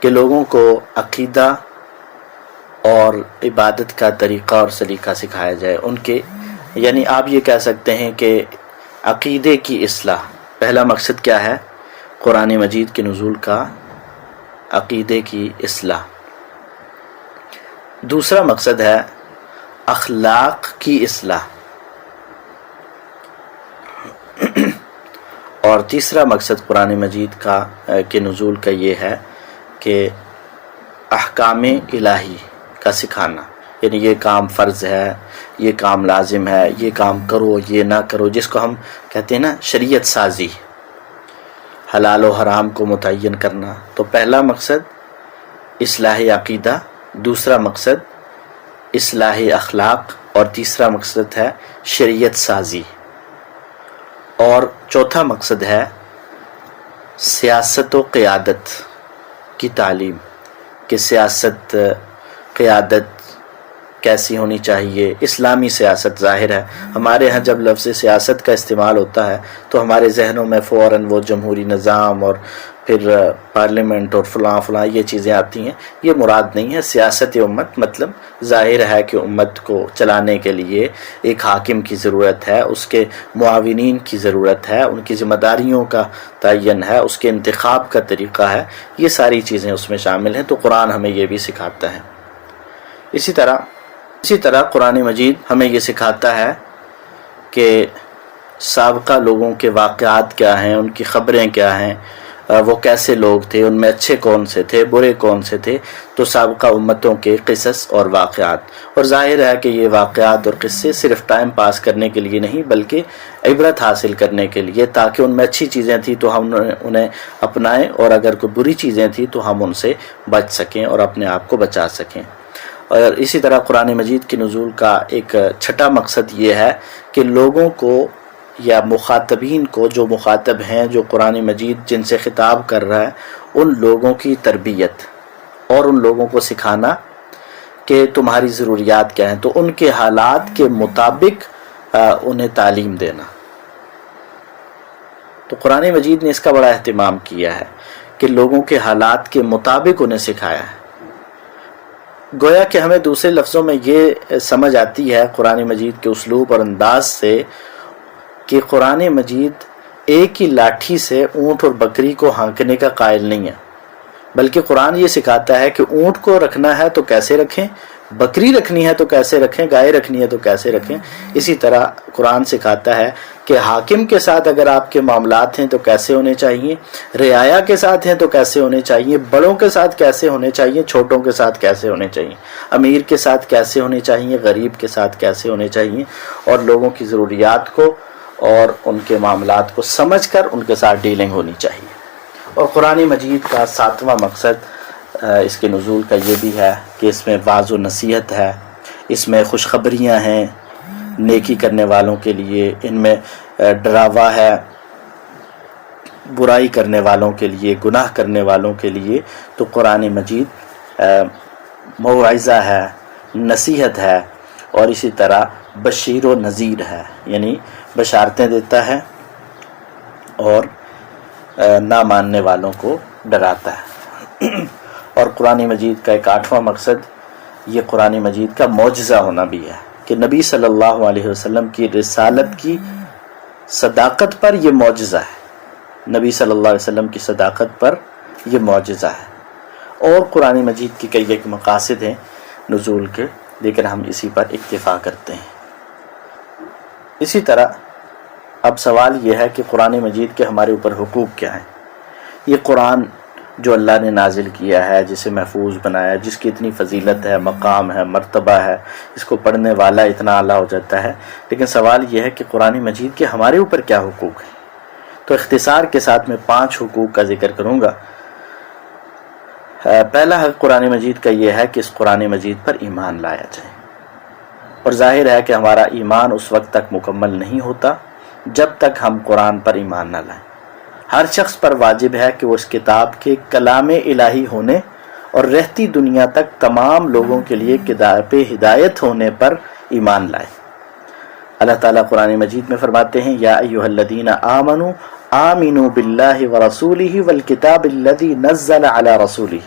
کہ لوگوں کو عقیدہ اور عبادت کا طریقہ اور سلیقہ سکھایا جائے، ان کے یعنی آپ یہ کہہ سکتے ہیں کہ عقیدے کی اصلاح۔ پہلا مقصد کیا ہے؟ قرآن مجید کے نزول کا عقیدے کی اصلاح۔ دوسرا مقصد ہے اخلاق کی اصلاح، اور تیسرا مقصد قرآن مجید کے نزول کا یہ ہے کہ احکام الہی کا سکھانا، یعنی یہ کام فرض ہے، یہ کام لازم ہے، یہ کام کرو، یہ نہ کرو، جس کو ہم کہتے ہیں نا شریعت سازی، حلال و حرام کو متعین کرنا۔ تو پہلا مقصد اصلاح عقیدہ، دوسرا مقصد اصلاح اخلاق، اور تیسرا مقصد ہے شریعت سازی، اور چوتھا مقصد ہے سیاست و قیادت کی تعلیم، کہ سیاست قیادت کیسی ہونی چاہیے، اسلامی سیاست۔ ظاہر ہے ہمارے ہاں جب لفظ سیاست کا استعمال ہوتا ہے تو ہمارے ذہنوں میں فوراً وہ جمہوری نظام اور پھر پارلیمنٹ اور فلاں فلاں یہ چیزیں آتی ہیں، یہ مراد نہیں ہے۔ سیاست امت مطلب ظاہر ہے کہ امت کو چلانے کے لیے ایک حاکم کی ضرورت ہے، اس کے معاونین کی ضرورت ہے، ان کی ذمہ داریوں کا تعین ہے، اس کے انتخاب کا طریقہ ہے، یہ ساری چیزیں اس میں شامل ہیں۔ تو قرآن ہمیں یہ بھی سکھاتا ہے۔ اسی طرح قرآن مجید ہمیں یہ سکھاتا ہے کہ سابقہ لوگوں کے واقعات کیا ہیں، ان کی خبریں کیا ہیں، وہ کیسے لوگ تھے، ان میں اچھے کون سے تھے، برے کون سے تھے۔ تو سابقہ امتوں کے قصص اور واقعات، اور ظاہر ہے کہ یہ واقعات اور قصے صرف ٹائم پاس کرنے کے لیے نہیں بلکہ عبرت حاصل کرنے کے لیے، تاکہ ان میں اچھی چیزیں تھیں تو ہم انہیں اپنائیں، اور اگر کوئی بری چیزیں تھیں تو ہم ان سے بچ سکیں اور اپنے آپ کو بچا سکیں۔ اور اسی طرح قرآن مجید کے نزول کا ایک چھٹا مقصد یہ ہے کہ لوگوں کو یا مخاطبین کو، جو مخاطب ہیں، جو قرآن مجید جن سے خطاب کر رہا ہے، ان لوگوں کی تربیت اور ان لوگوں کو سکھانا کہ تمہاری ضروریات کیا ہیں، تو ان کے حالات کے مطابق انہیں تعلیم دینا۔ تو قرآن مجید نے اس کا بڑا اہتمام کیا ہے کہ لوگوں کے حالات کے مطابق انہیں سکھایا ہے۔ گویا کہ ہمیں دوسرے لفظوں میں یہ سمجھ آتی ہے قرآن مجید کے اسلوب اور انداز سے کہ قرآن مجید ایک ہی لاٹھی سے اونٹ اور بکری کو ہانکنے کا قائل نہیں ہے، بلکہ قرآن یہ سکھاتا ہے کہ اونٹ کو رکھنا ہے تو کیسے رکھیں، بکری رکھنی ہے تو کیسے رکھیں، گائے رکھنی ہے تو کیسے رکھیں۔ اسی طرح قرآن سکھاتا ہے کہ حاکم کے ساتھ اگر آپ کے معاملات ہیں تو کیسے ہونے چاہیے، رعایا کے ساتھ ہیں تو کیسے ہونے چاہیے، بڑوں کے ساتھ کیسے ہونے چاہیے، چھوٹوں کے ساتھ کیسے ہونے چاہیے، امیر کے ساتھ کیسے ہونے چاہیے، غریب کے ساتھ کیسے ہونے چاہیے، اور لوگوں کی ضروریات کو اور ان کے معاملات کو سمجھ کر ان کے ساتھ ڈیلنگ ہونی چاہیے۔ اور قرآن مجید کا ساتواں مقصد اس کے نزول کا یہ بھی ہے کہ اس میں واعظ و نصیحت ہے، اس میں خوشخبریاں ہیں نیکی کرنے والوں کے لیے، ان میں ڈراوا ہے برائی کرنے والوں کے لیے، گناہ کرنے والوں کے لیے۔ تو قرآن مجید موعظہ ہے، نصیحت ہے، اور اسی طرح بشیر و نذیر ہے، یعنی بشارتیں دیتا ہے اور نہ ماننے والوں کو ڈراتا ہے۔ اور قرآن مجید کا ایک آٹھواں مقصد یہ قرآن مجید کا معجزہ ہونا بھی ہے کہ نبی صلی اللہ علیہ وسلم کی رسالت کی صداقت پر یہ معجزہ ہے، نبی صلی اللہ علیہ وسلم کی صداقت پر یہ معجزہ ہے۔ اور قرآن مجید کی کئی ایک مقاصد ہیں نزول کے، لیکن ہم اسی پر اکتفا کرتے ہیں۔ اسی طرح اب سوال یہ ہے کہ قرآن مجید کے ہمارے اوپر حقوق کیا ہیں۔ یہ قرآن جو اللہ نے نازل کیا ہے، جسے محفوظ بنایا، جس کی اتنی فضیلت ہے، مقام ہے، مرتبہ ہے، اس کو پڑھنے والا اتنا اعلیٰ ہو جاتا ہے، لیکن سوال یہ ہے کہ قرآن مجید کے ہمارے اوپر کیا حقوق ہیں۔ تو اختصار کے ساتھ میں 5 حقوق کا ذکر کروں گا۔ پہلا حق قرآن مجید کا یہ ہے کہ اس قرآن مجید پر ایمان لایا جائے، اور ظاہر ہے کہ ہمارا ایمان اس وقت تک مکمل نہیں ہوتا جب تک ہم قرآن پر ایمان نہ لائیں۔ ہر شخص پر واجب ہے کہ وہ اس کتاب کے کلام الہی ہونے اور رہتی دنیا تک تمام لوگوں کے لیے کتاب ہدایت ہونے پر ایمان لائے۔ اللہ تعالیٰ قرآن مجید میں فرماتے ہیں، یا ایھا الذین آمنوا آمنوا باللہ ورسولہ والکتاب الذی نزل علی رسولہ،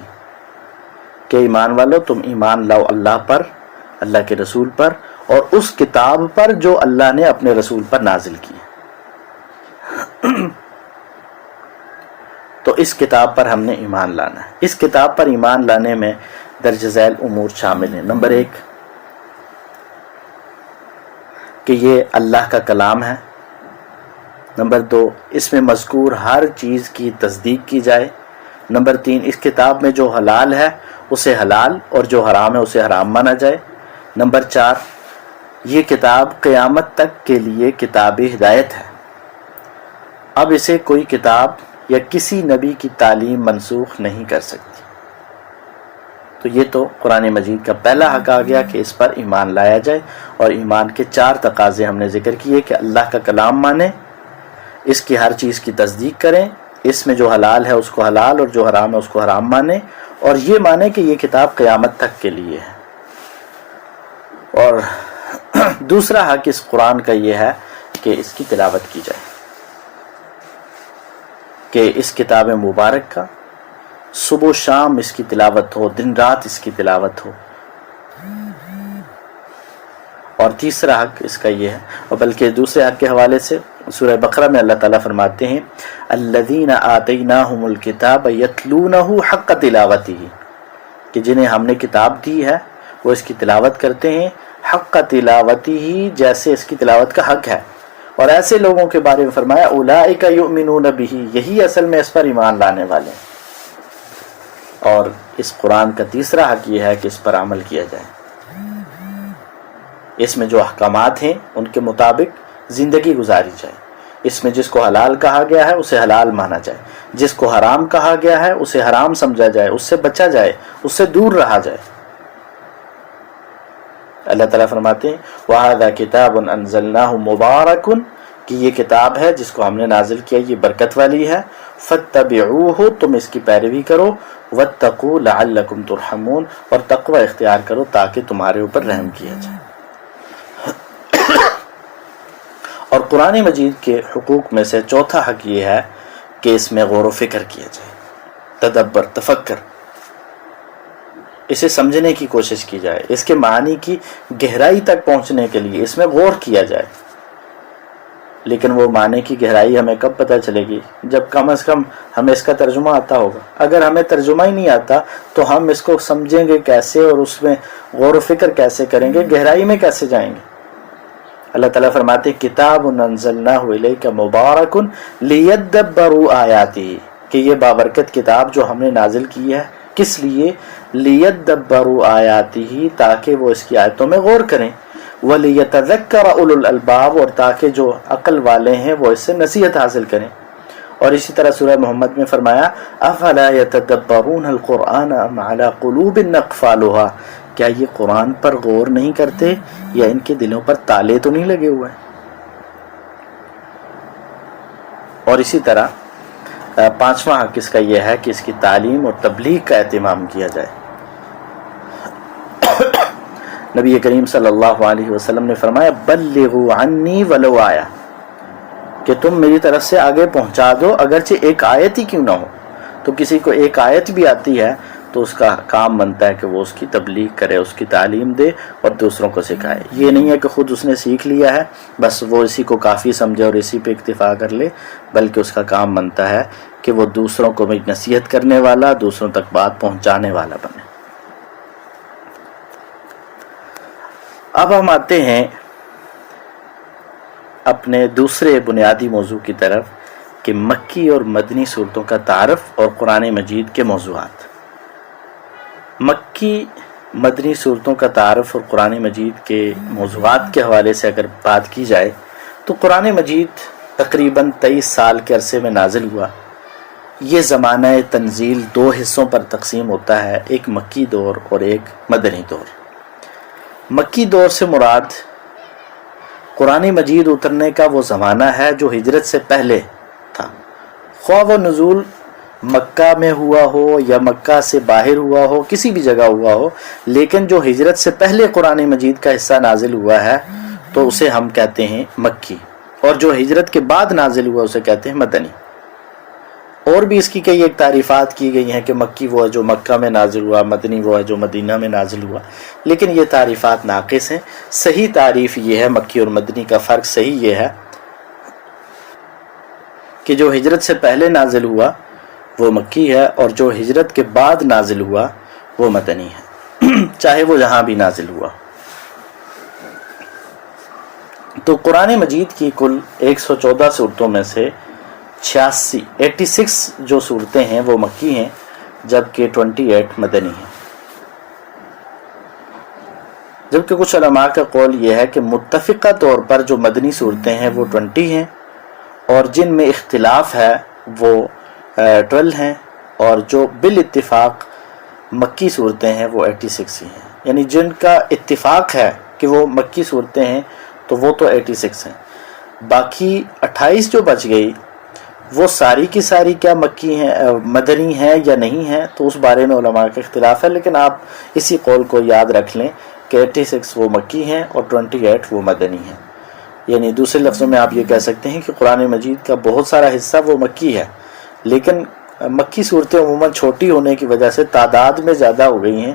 کہ ایمان والو تم ایمان لاؤ اللہ پر، اللہ کے رسول پر، اور اس کتاب پر جو اللہ نے اپنے رسول پر نازل کی۔ تو اس کتاب پر ہم نے ایمان لانا ہے۔ اس کتاب پر ایمان لانے میں درج ذیل امور شامل ہیں۔ نمبر 1 کہ یہ اللہ کا کلام ہے۔ نمبر 2 اس میں مذکور ہر چیز کی تصدیق کی جائے۔ نمبر 3 اس کتاب میں جو حلال ہے اسے حلال اور جو حرام ہے اسے حرام مانا جائے۔ نمبر 4 یہ کتاب قیامت تک کے لیے کتاب ہدایت ہے، اب اسے کوئی کتاب یا کسی نبی کی تعلیم منسوخ نہیں کر سکتی۔ تو یہ تو قرآن مجید کا پہلا حق آ گیا کہ اس پر ایمان لایا جائے، اور ایمان کے 4 تقاضے ہم نے ذکر کیے کہ اللہ کا کلام مانیں، اس کی ہر چیز کی تصدیق کریں، اس میں جو حلال ہے اس کو حلال اور جو حرام ہے اس کو حرام مانیں، اور یہ مانیں کہ یہ کتاب قیامت تک کے لیے ہے۔ اور دوسرا حق اس قرآن کا یہ ہے کہ اس کی تلاوت کی جائے، کہ اس کتاب مبارک کا صبح و شام اس کی تلاوت ہو، دن رات اس کی تلاوت ہو۔ اور تیسرا حق اس کا یہ ہے، اور بلکہ دوسرے حق کے حوالے سے سورہ بقرہ میں اللہ تعالیٰ فرماتے ہیں الذین آتیناہم الکتاب یتلونہ حق تلاوتہ، کہ جنہیں ہم نے کتاب دی ہے وہ اس کی تلاوت کرتے ہیں حق تلاوتہ، جیسے اس کی تلاوت کا حق ہے۔ اور ایسے لوگوں کے بارے میں فرمایا اولئک یؤمنون بہ، یہی اصل میں اس پر ایمان لانے والے ہیں۔ اور اس قرآن کا تیسرا حق یہ ہے کہ اس پر عمل کیا جائے، اس میں جو احکامات ہیں ان کے مطابق زندگی گزاری جائے، اس میں جس کو حلال کہا گیا ہے اسے حلال مانا جائے، جس کو حرام کہا گیا ہے اسے حرام سمجھا جائے، اس سے بچا جائے، اس سے دور رہا جائے۔ اللہ تعالیٰ فرماتے ہیں وَهَذَا كِتَابٌ أَنزَلْنَاهُ مُبَارَكٌ، کہ یہ کتاب ہے جس کو ہم نے نازل کیا، یہ برکت والی ہے، فَاتَّبِعُوهُ، تم اس کی پیروی کرو، وَاتَّقُوا لَعَلَّكُمْ تُرْحَمُونَ، اور تقوی اختیار کرو تاکہ تمہارے اوپر رحم کیا جائے۔ اور قرآن مجید کے حقوق میں سے چوتھا حق یہ ہے کہ اس میں غور و فکر کیا جائے، تدبر، تفکر، اسے سمجھنے کی کوشش کی جائے، اس کے معنی کی گہرائی تک پہنچنے کے لیے اس میں غور کیا جائے۔ لیکن وہ معنی کی گہرائی ہمیں کب پتہ چلے گی؟ جب کم از کم ہمیں اس کا ترجمہ آتا ہوگا۔ اگر ہمیں ترجمہ ہی نہیں آتا تو ہم اس کو سمجھیں گے کیسے، اور اس میں غور و فکر کیسے کریں گے، گہرائی میں کیسے جائیں گے؟ اللہ تعالیٰ فرماتے ہیں کتاب انزلناہ الیک مبارک لیدبروا آیاتہ، کہ یہ بابرکت کتاب جو ہم نے نازل کی ہے، کس لیے؟ لیدبروا آیاتہ، تاکہ وہ اس کی آیتوں میں غور کریں، ولیتذکر اولو الالباب، اور تاکہ جو عقل والے ہیں وہ اس سے نصیحت حاصل کریں۔ اور اسی طرح سورہ محمد میں فرمایا افلا یتدبرون القرآن ام علی قلوب اقفالها، کیا یہ قرآن پر غور نہیں کرتے یا ان کے دلوں پر تالے تو نہیں لگے ہوئے ہیں؟ اور اسی طرح پانچواں حق اس کا یہ ہے کہ اس کی تعلیم اور تبلیغ کا اہتمام کیا جائے۔ نبی کریم صلی اللہ علیہ وسلم نے فرمایا بلغوا عنی ولو آیا، کہ تم میری طرف سے آگے پہنچا دو اگرچہ ایک آیت ہی کیوں نہ ہو۔ تو کسی کو ایک آیت بھی آتی ہے تو اس کا کام بنتا ہے کہ وہ اس کی تبلیغ کرے، اس کی تعلیم دے اور دوسروں کو سکھائے۔ یہ نہیں ہے کہ خود اس نے سیکھ لیا ہے بس وہ اسی کو کافی سمجھے اور اسی پہ اکتفا کر لے، بلکہ اس کا کام بنتا ہے کہ وہ دوسروں کو بھی نصیحت کرنے والا، دوسروں تک بات پہنچانے والا بنے۔ اب ہم آتے ہیں اپنے دوسرے بنیادی موضوع کی طرف کہ مکی اور مدنی صورتوں کا تعارف اور قرآن مجید کے موضوعات۔ مکی مدنی صورتوں کا تعارف اور قرآن مجید کے موضوعات کے حوالے سے اگر بات کی جائے تو قرآن مجید تقریباً 23 سال کے عرصے میں نازل ہوا۔ یہ زمانہ تنزیل دو حصوں پر تقسیم ہوتا ہے، ایک مکی دور اور ایک مدنی دور۔ مکی دور سے مراد قرآن مجید اترنے کا وہ زمانہ ہے جو ہجرت سے پہلے تھا، خواہ وہ نزول مکہ میں ہوا ہو یا مکہ سے باہر ہوا ہو، کسی بھی جگہ ہوا ہو، لیکن جو ہجرت سے پہلے قرآن مجید کا حصہ نازل ہوا ہے تو اسے ہم کہتے ہیں مکی، اور جو ہجرت کے بعد نازل ہوا اسے کہتے ہیں مدنی۔ اور بھی اس کی کئی ایک تعریفات کی گئی ہیں کہ مکی وہ ہے جو مکہ میں نازل ہوا، مدنی وہ ہے جو مدینہ میں نازل ہوا، لیکن یہ تعریفات ناقص ہیں۔ صحیح تعریف یہ ہے، مکی اور مدنی کا فرق صحیح یہ ہے کہ جو ہجرت سے پہلے نازل ہوا وہ مکی ہے، اور جو ہجرت کے بعد نازل ہوا وہ مدنی ہے، چاہے وہ جہاں بھی نازل ہوا۔ تو قرآن مجید کی کل 114 صورتوں میں سے 86 جو صورتیں ہیں وہ مکی ہیں، جبکہ 28 مدنی ہیں۔ جبکہ کچھ علماء کا قول یہ ہے کہ متفقہ طور پر جو مدنی صورتیں ہیں وہ 20 ہیں، اور جن میں اختلاف ہے وہ 12 ہیں، اور جو بالاتفاق مکی صورتیں ہیں وہ 86 ہی ہیں۔ یعنی جن کا اتفاق ہے کہ وہ مکی صورتیں ہیں تو وہ تو 86 ہیں۔ باقی 28 جو بچ گئی وہ ساری کی ساری کیا مکی ہیں، مدنی ہیں یا نہیں ہیں، تو اس بارے میں علماء کا اختلاف ہے، لیکن آپ اسی قول کو یاد رکھ لیں کہ 86 وہ مکی ہیں اور 28 وہ مدنی ہیں۔ یعنی دوسرے لفظوں میں آپ یہ کہہ سکتے ہیں کہ قرآن مجید کا بہت سارا حصہ وہ مکی ہے، لیکن مکی صورتیں عموماً چھوٹی ہونے کی وجہ سے تعداد میں زیادہ ہو گئی ہیں،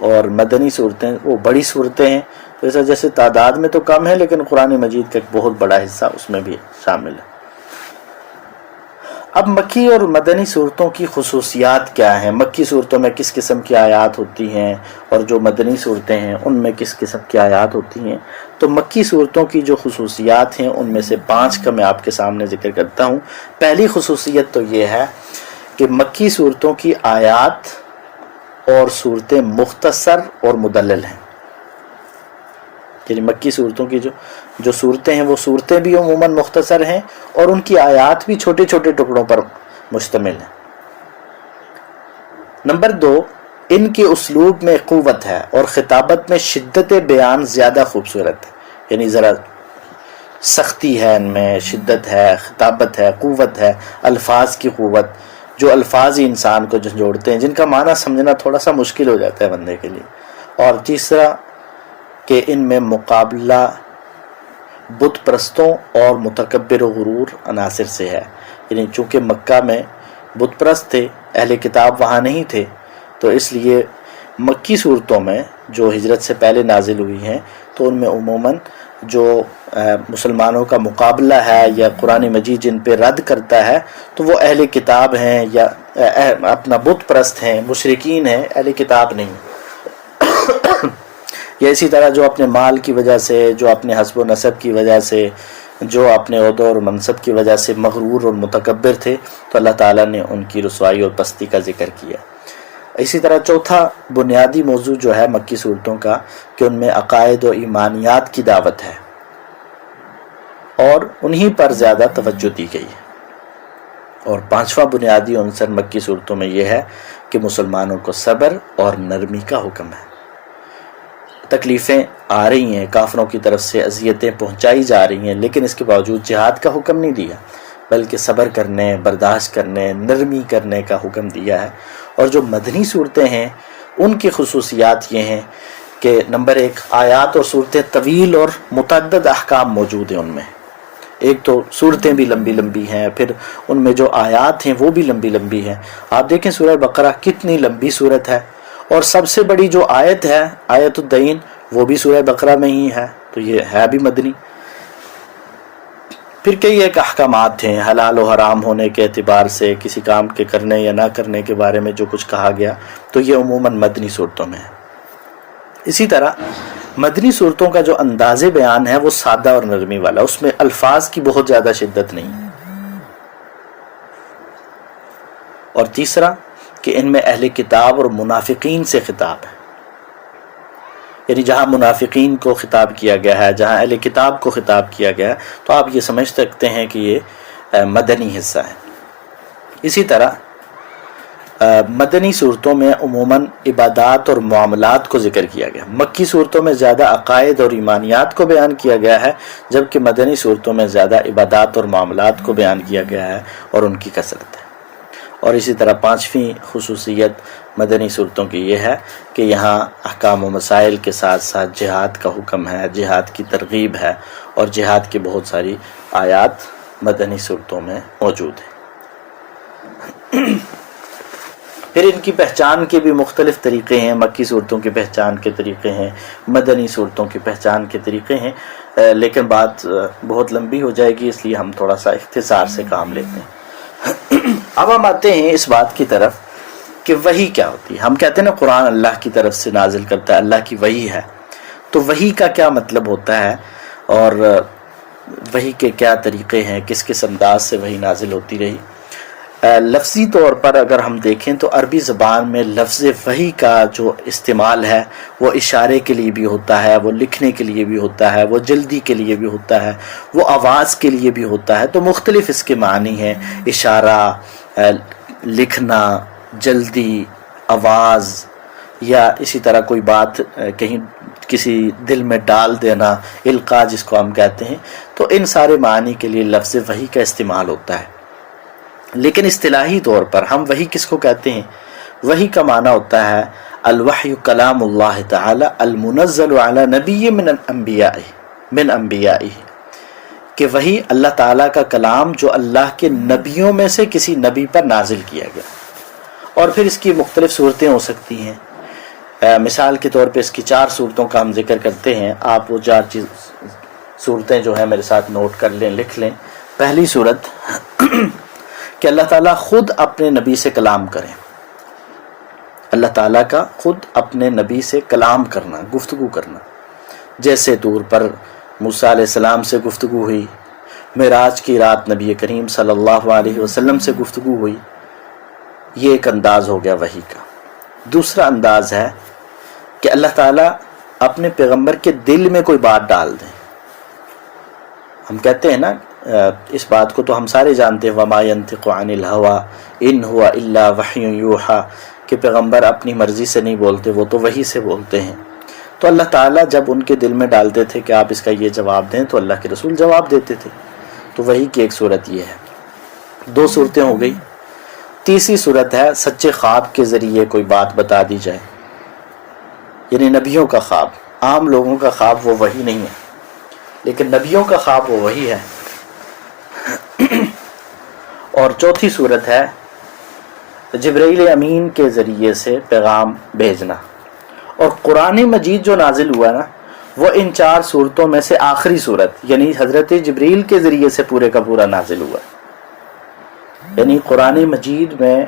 اور مدنی صورتیں وہ بڑی صورتیں ہیں، تو اس وجہ سے تعداد میں تو کم ہے لیکن قرآن مجید کا ایک بہت بڑا حصہ اس میں بھی شامل ہے۔ اب مکی اور مدنی صورتوں کی خصوصیات کیا ہیں؟ مکی صورتوں میں کس قسم کی آیات ہوتی ہیں اور جو مدنی صورتیں ہیں ان میں کس قسم کی آیات ہوتی ہیں؟ تو مکی صورتوں کی جو خصوصیات ہیں ان میں سے 5 کا میں آپ کے سامنے ذکر کرتا ہوں۔ پہلی خصوصیت تو یہ ہے کہ مکی صورتوں کی آیات اور صورتیں مختصر اور مدلل ہیں، یعنی مکی صورتوں کی جو صورتیں ہیں وہ صورتیں بھی عموماً مختصر ہیں اور ان کی آیات بھی چھوٹے چھوٹے ٹکڑوں پر مشتمل ہیں۔ نمبر 2، ان کے اسلوب میں قوت ہے اور خطابت میں شدت بیان زیادہ خوبصورت ہے، یعنی ذرا سختی ہے ان میں، شدت ہے، خطابت ہے، قوت ہے، الفاظ کی قوت، جو الفاظ ہی انسان کو جھنجھوڑتے ہیں، جن کا معنی سمجھنا تھوڑا سا مشکل ہو جاتا ہے بندے کے لیے۔ اور تیسرا کہ ان میں مقابلہ بت پرستوں اور متکبر و غرور عناصر سے ہے، یعنی چونکہ مکہ میں بت پرست تھے، اہل کتاب وہاں نہیں تھے، تو اس لیے مکی صورتوں میں جو ہجرت سے پہلے نازل ہوئی ہیں تو ان میں عموماً جو مسلمانوں کا مقابلہ ہے یا قرآن مجید جن پہ رد کرتا ہے تو وہ اہل کتاب ہیں یا اپنا بت پرست ہیں، مشرکین ہیں، اہل کتاب نہیں۔ یا اسی طرح جو اپنے مال کی وجہ سے، جو اپنے حسب و نسب کی وجہ سے، جو اپنے عہدوں اور منصب کی وجہ سے مغرور اور متکبر تھے، تو اللہ تعالیٰ نے ان کی رسوائی اور پستی کا ذکر کیا۔ اسی طرح چوتھا بنیادی موضوع جو ہے مکی صورتوں کا کہ ان میں عقائد و ایمانیات کی دعوت ہے اور انہی پر زیادہ توجہ دی گئی ہے۔ اور 5واں بنیادی عنصر مکی صورتوں میں یہ ہے کہ مسلمانوں کو صبر اور نرمی کا حکم ہے۔ تکلیفیں آ رہی ہیں، کافروں کی طرف سے اذیتیں پہنچائی جا رہی ہیں، لیکن اس کے باوجود جہاد کا حکم نہیں دیا، بلکہ صبر کرنے، برداشت کرنے، نرمی کرنے کا حکم دیا ہے۔ اور جو مدنی صورتیں ہیں ان کی خصوصیات یہ ہیں کہ نمبر 1، آیات اور صورتیں طویل اور متعدد احکام موجود ہیں ان میں۔ ایک تو صورتیں بھی لمبی لمبی ہیں، پھر ان میں جو آیات ہیں وہ بھی لمبی لمبی ہیں۔ آپ دیکھیں سورہ بقرہ کتنی لمبی صورت ہے، اور سب سے بڑی جو آیت ہے آیت الدین وہ بھی سورہ بقرہ میں ہی ہے، تو یہ ہے بھی مدنی۔ پھر کئی ایک احکامات ہیں حلال و حرام ہونے کے اعتبار سے، کسی کام کے کرنے یا نہ کرنے کے بارے میں جو کچھ کہا گیا تو یہ عموماً مدنی صورتوں میں ہے۔ اسی طرح مدنی صورتوں کا جو انداز بیان ہے وہ سادہ اور نرمی والا، اس میں الفاظ کی بہت زیادہ شدت نہیں۔ اور تیسرا کہ ان میں اہل کتاب اور منافقین سے خطاب ہے، یعنی جہاں منافقین کو خطاب کیا گیا ہے، جہاں اہل کتاب کو خطاب کیا گیا ہے، تو آپ یہ سمجھ سکتے ہیں کہ یہ مدنی حصہ ہے۔ اسی طرح مدنی صورتوں میں عموماً عبادات اور معاملات کو ذکر کیا گیا، مکی صورتوں میں زیادہ عقائد اور ایمانیات کو بیان کیا گیا ہے، جبکہ مدنی صورتوں میں زیادہ عبادات اور معاملات کو بیان کیا گیا ہے اور ان کی کثرت ہے۔ اور اسی طرح 5ویں خصوصیت مدنی صورتوں کی یہ ہے کہ یہاں احکام و مسائل کے ساتھ ساتھ جہاد کا حکم ہے، جہاد کی ترغیب ہے، اور جہاد کی بہت ساری آیات مدنی صورتوں میں موجود ہیں۔ پھر ان کی پہچان کے بھی مختلف طریقے ہیں، مکی صورتوں کی پہچان کے طریقے ہیں، مدنی صورتوں کی پہچان کے طریقے ہیں، لیکن بات بہت لمبی ہو جائے گی، اس لیے ہم تھوڑا سا اختصار سے کام لیتے ہیں۔ اب ہم آتے ہیں اس بات کی طرف کہ وحی کیا ہوتی ہے۔ ہم کہتے ہیں نا قرآن اللہ کی طرف سے نازل کرتا ہے، اللہ کی وحی ہے، تو وحی کا کیا مطلب ہوتا ہے اور وحی کے کیا طریقے ہیں، کس کس انداز سے وحی نازل ہوتی رہی۔ لفظی طور پر اگر ہم دیکھیں تو عربی زبان میں لفظ وحی کا جو استعمال ہے وہ اشارے کے لیے بھی ہوتا ہے، وہ لکھنے کے لیے بھی ہوتا ہے، وہ جلدی کے لیے بھی ہوتا ہے، وہ آواز کے لیے بھی ہوتا ہے، تو مختلف اس کے معنی ہیں، اشارہ، لکھنا، جلدی، آواز، یا اسی طرح کوئی بات کہیں کسی دل میں ڈال دینا، القاء جس کو ہم کہتے ہیں، تو ان سارے معنی کے لیے لفظ وحی کا استعمال ہوتا ہے۔ لیکن اصطلاحی طور پر ہم وحی کس کو کہتے ہیں؟ وحی کا معنی ہوتا ہے الوحی کلام اللہ تعالی المنزل علی نبی من انبیائہ کہ وہی اللہ تعالیٰ کا کلام جو اللہ کے نبیوں میں سے کسی نبی پر نازل کیا گیا. اور پھر اس کی مختلف صورتیں ہو سکتی ہیں. مثال کے طور پہ اس کی 4 صورتوں کا ہم ذکر کرتے ہیں. آپ وہ 4 صورتیں جو ہیں میرے ساتھ نوٹ کر لیں، لکھ لیں. پہلی صورت کہ اللہ تعالیٰ خود اپنے نبی سے کلام کریں. اللہ تعالیٰ کا خود اپنے نبی سے کلام کرنا، گفتگو کرنا. جیسے طور پر موسیٰ علیہ السلام سے گفتگو ہوئی، معراج کی رات نبی کریم صلی اللہ علیہ وسلم سے گفتگو ہوئی. یہ ایک انداز ہو گیا وحی کا. دوسرا انداز ہے کہ اللہ تعالیٰ اپنے پیغمبر کے دل میں کوئی بات ڈال دیں. ہم کہتے ہیں نا، اس بات کو تو ہم سارے جانتے ہیں، وَمَا يَنْطِقُ عَنِ الْهَوَىٰ إِنْ هُوَ إِلَّا وَحْيٌ يُوحَىٰ، کہ پیغمبر اپنی مرضی سے نہیں بولتے، وہ تو وحی سے بولتے ہیں. تو اللہ تعالیٰ جب ان کے دل میں ڈالتے تھے کہ آپ اس کا یہ جواب دیں، تو اللہ کے رسول جواب دیتے تھے. تو وحی کی ایک صورت یہ ہے. 2 صورتیں ہو گئی. تیسری صورت ہے سچے خواب کے ذریعے کوئی بات بتا دی جائے، یعنی نبیوں کا خواب. عام لوگوں کا خواب وہ وحی نہیں ہے، لیکن نبیوں کا خواب وہ وحی ہے. اور چوتھی صورت ہے جبرائیل امین کے ذریعے سے پیغام بھیجنا. اور قرآن مجید جو نازل ہوا نا، وہ ان 4 صورتوں میں سے آخری صورت، یعنی حضرت جبرائیل کے ذریعے سے پورے کا پورا نازل ہوا. یعنی قرآن مجید میں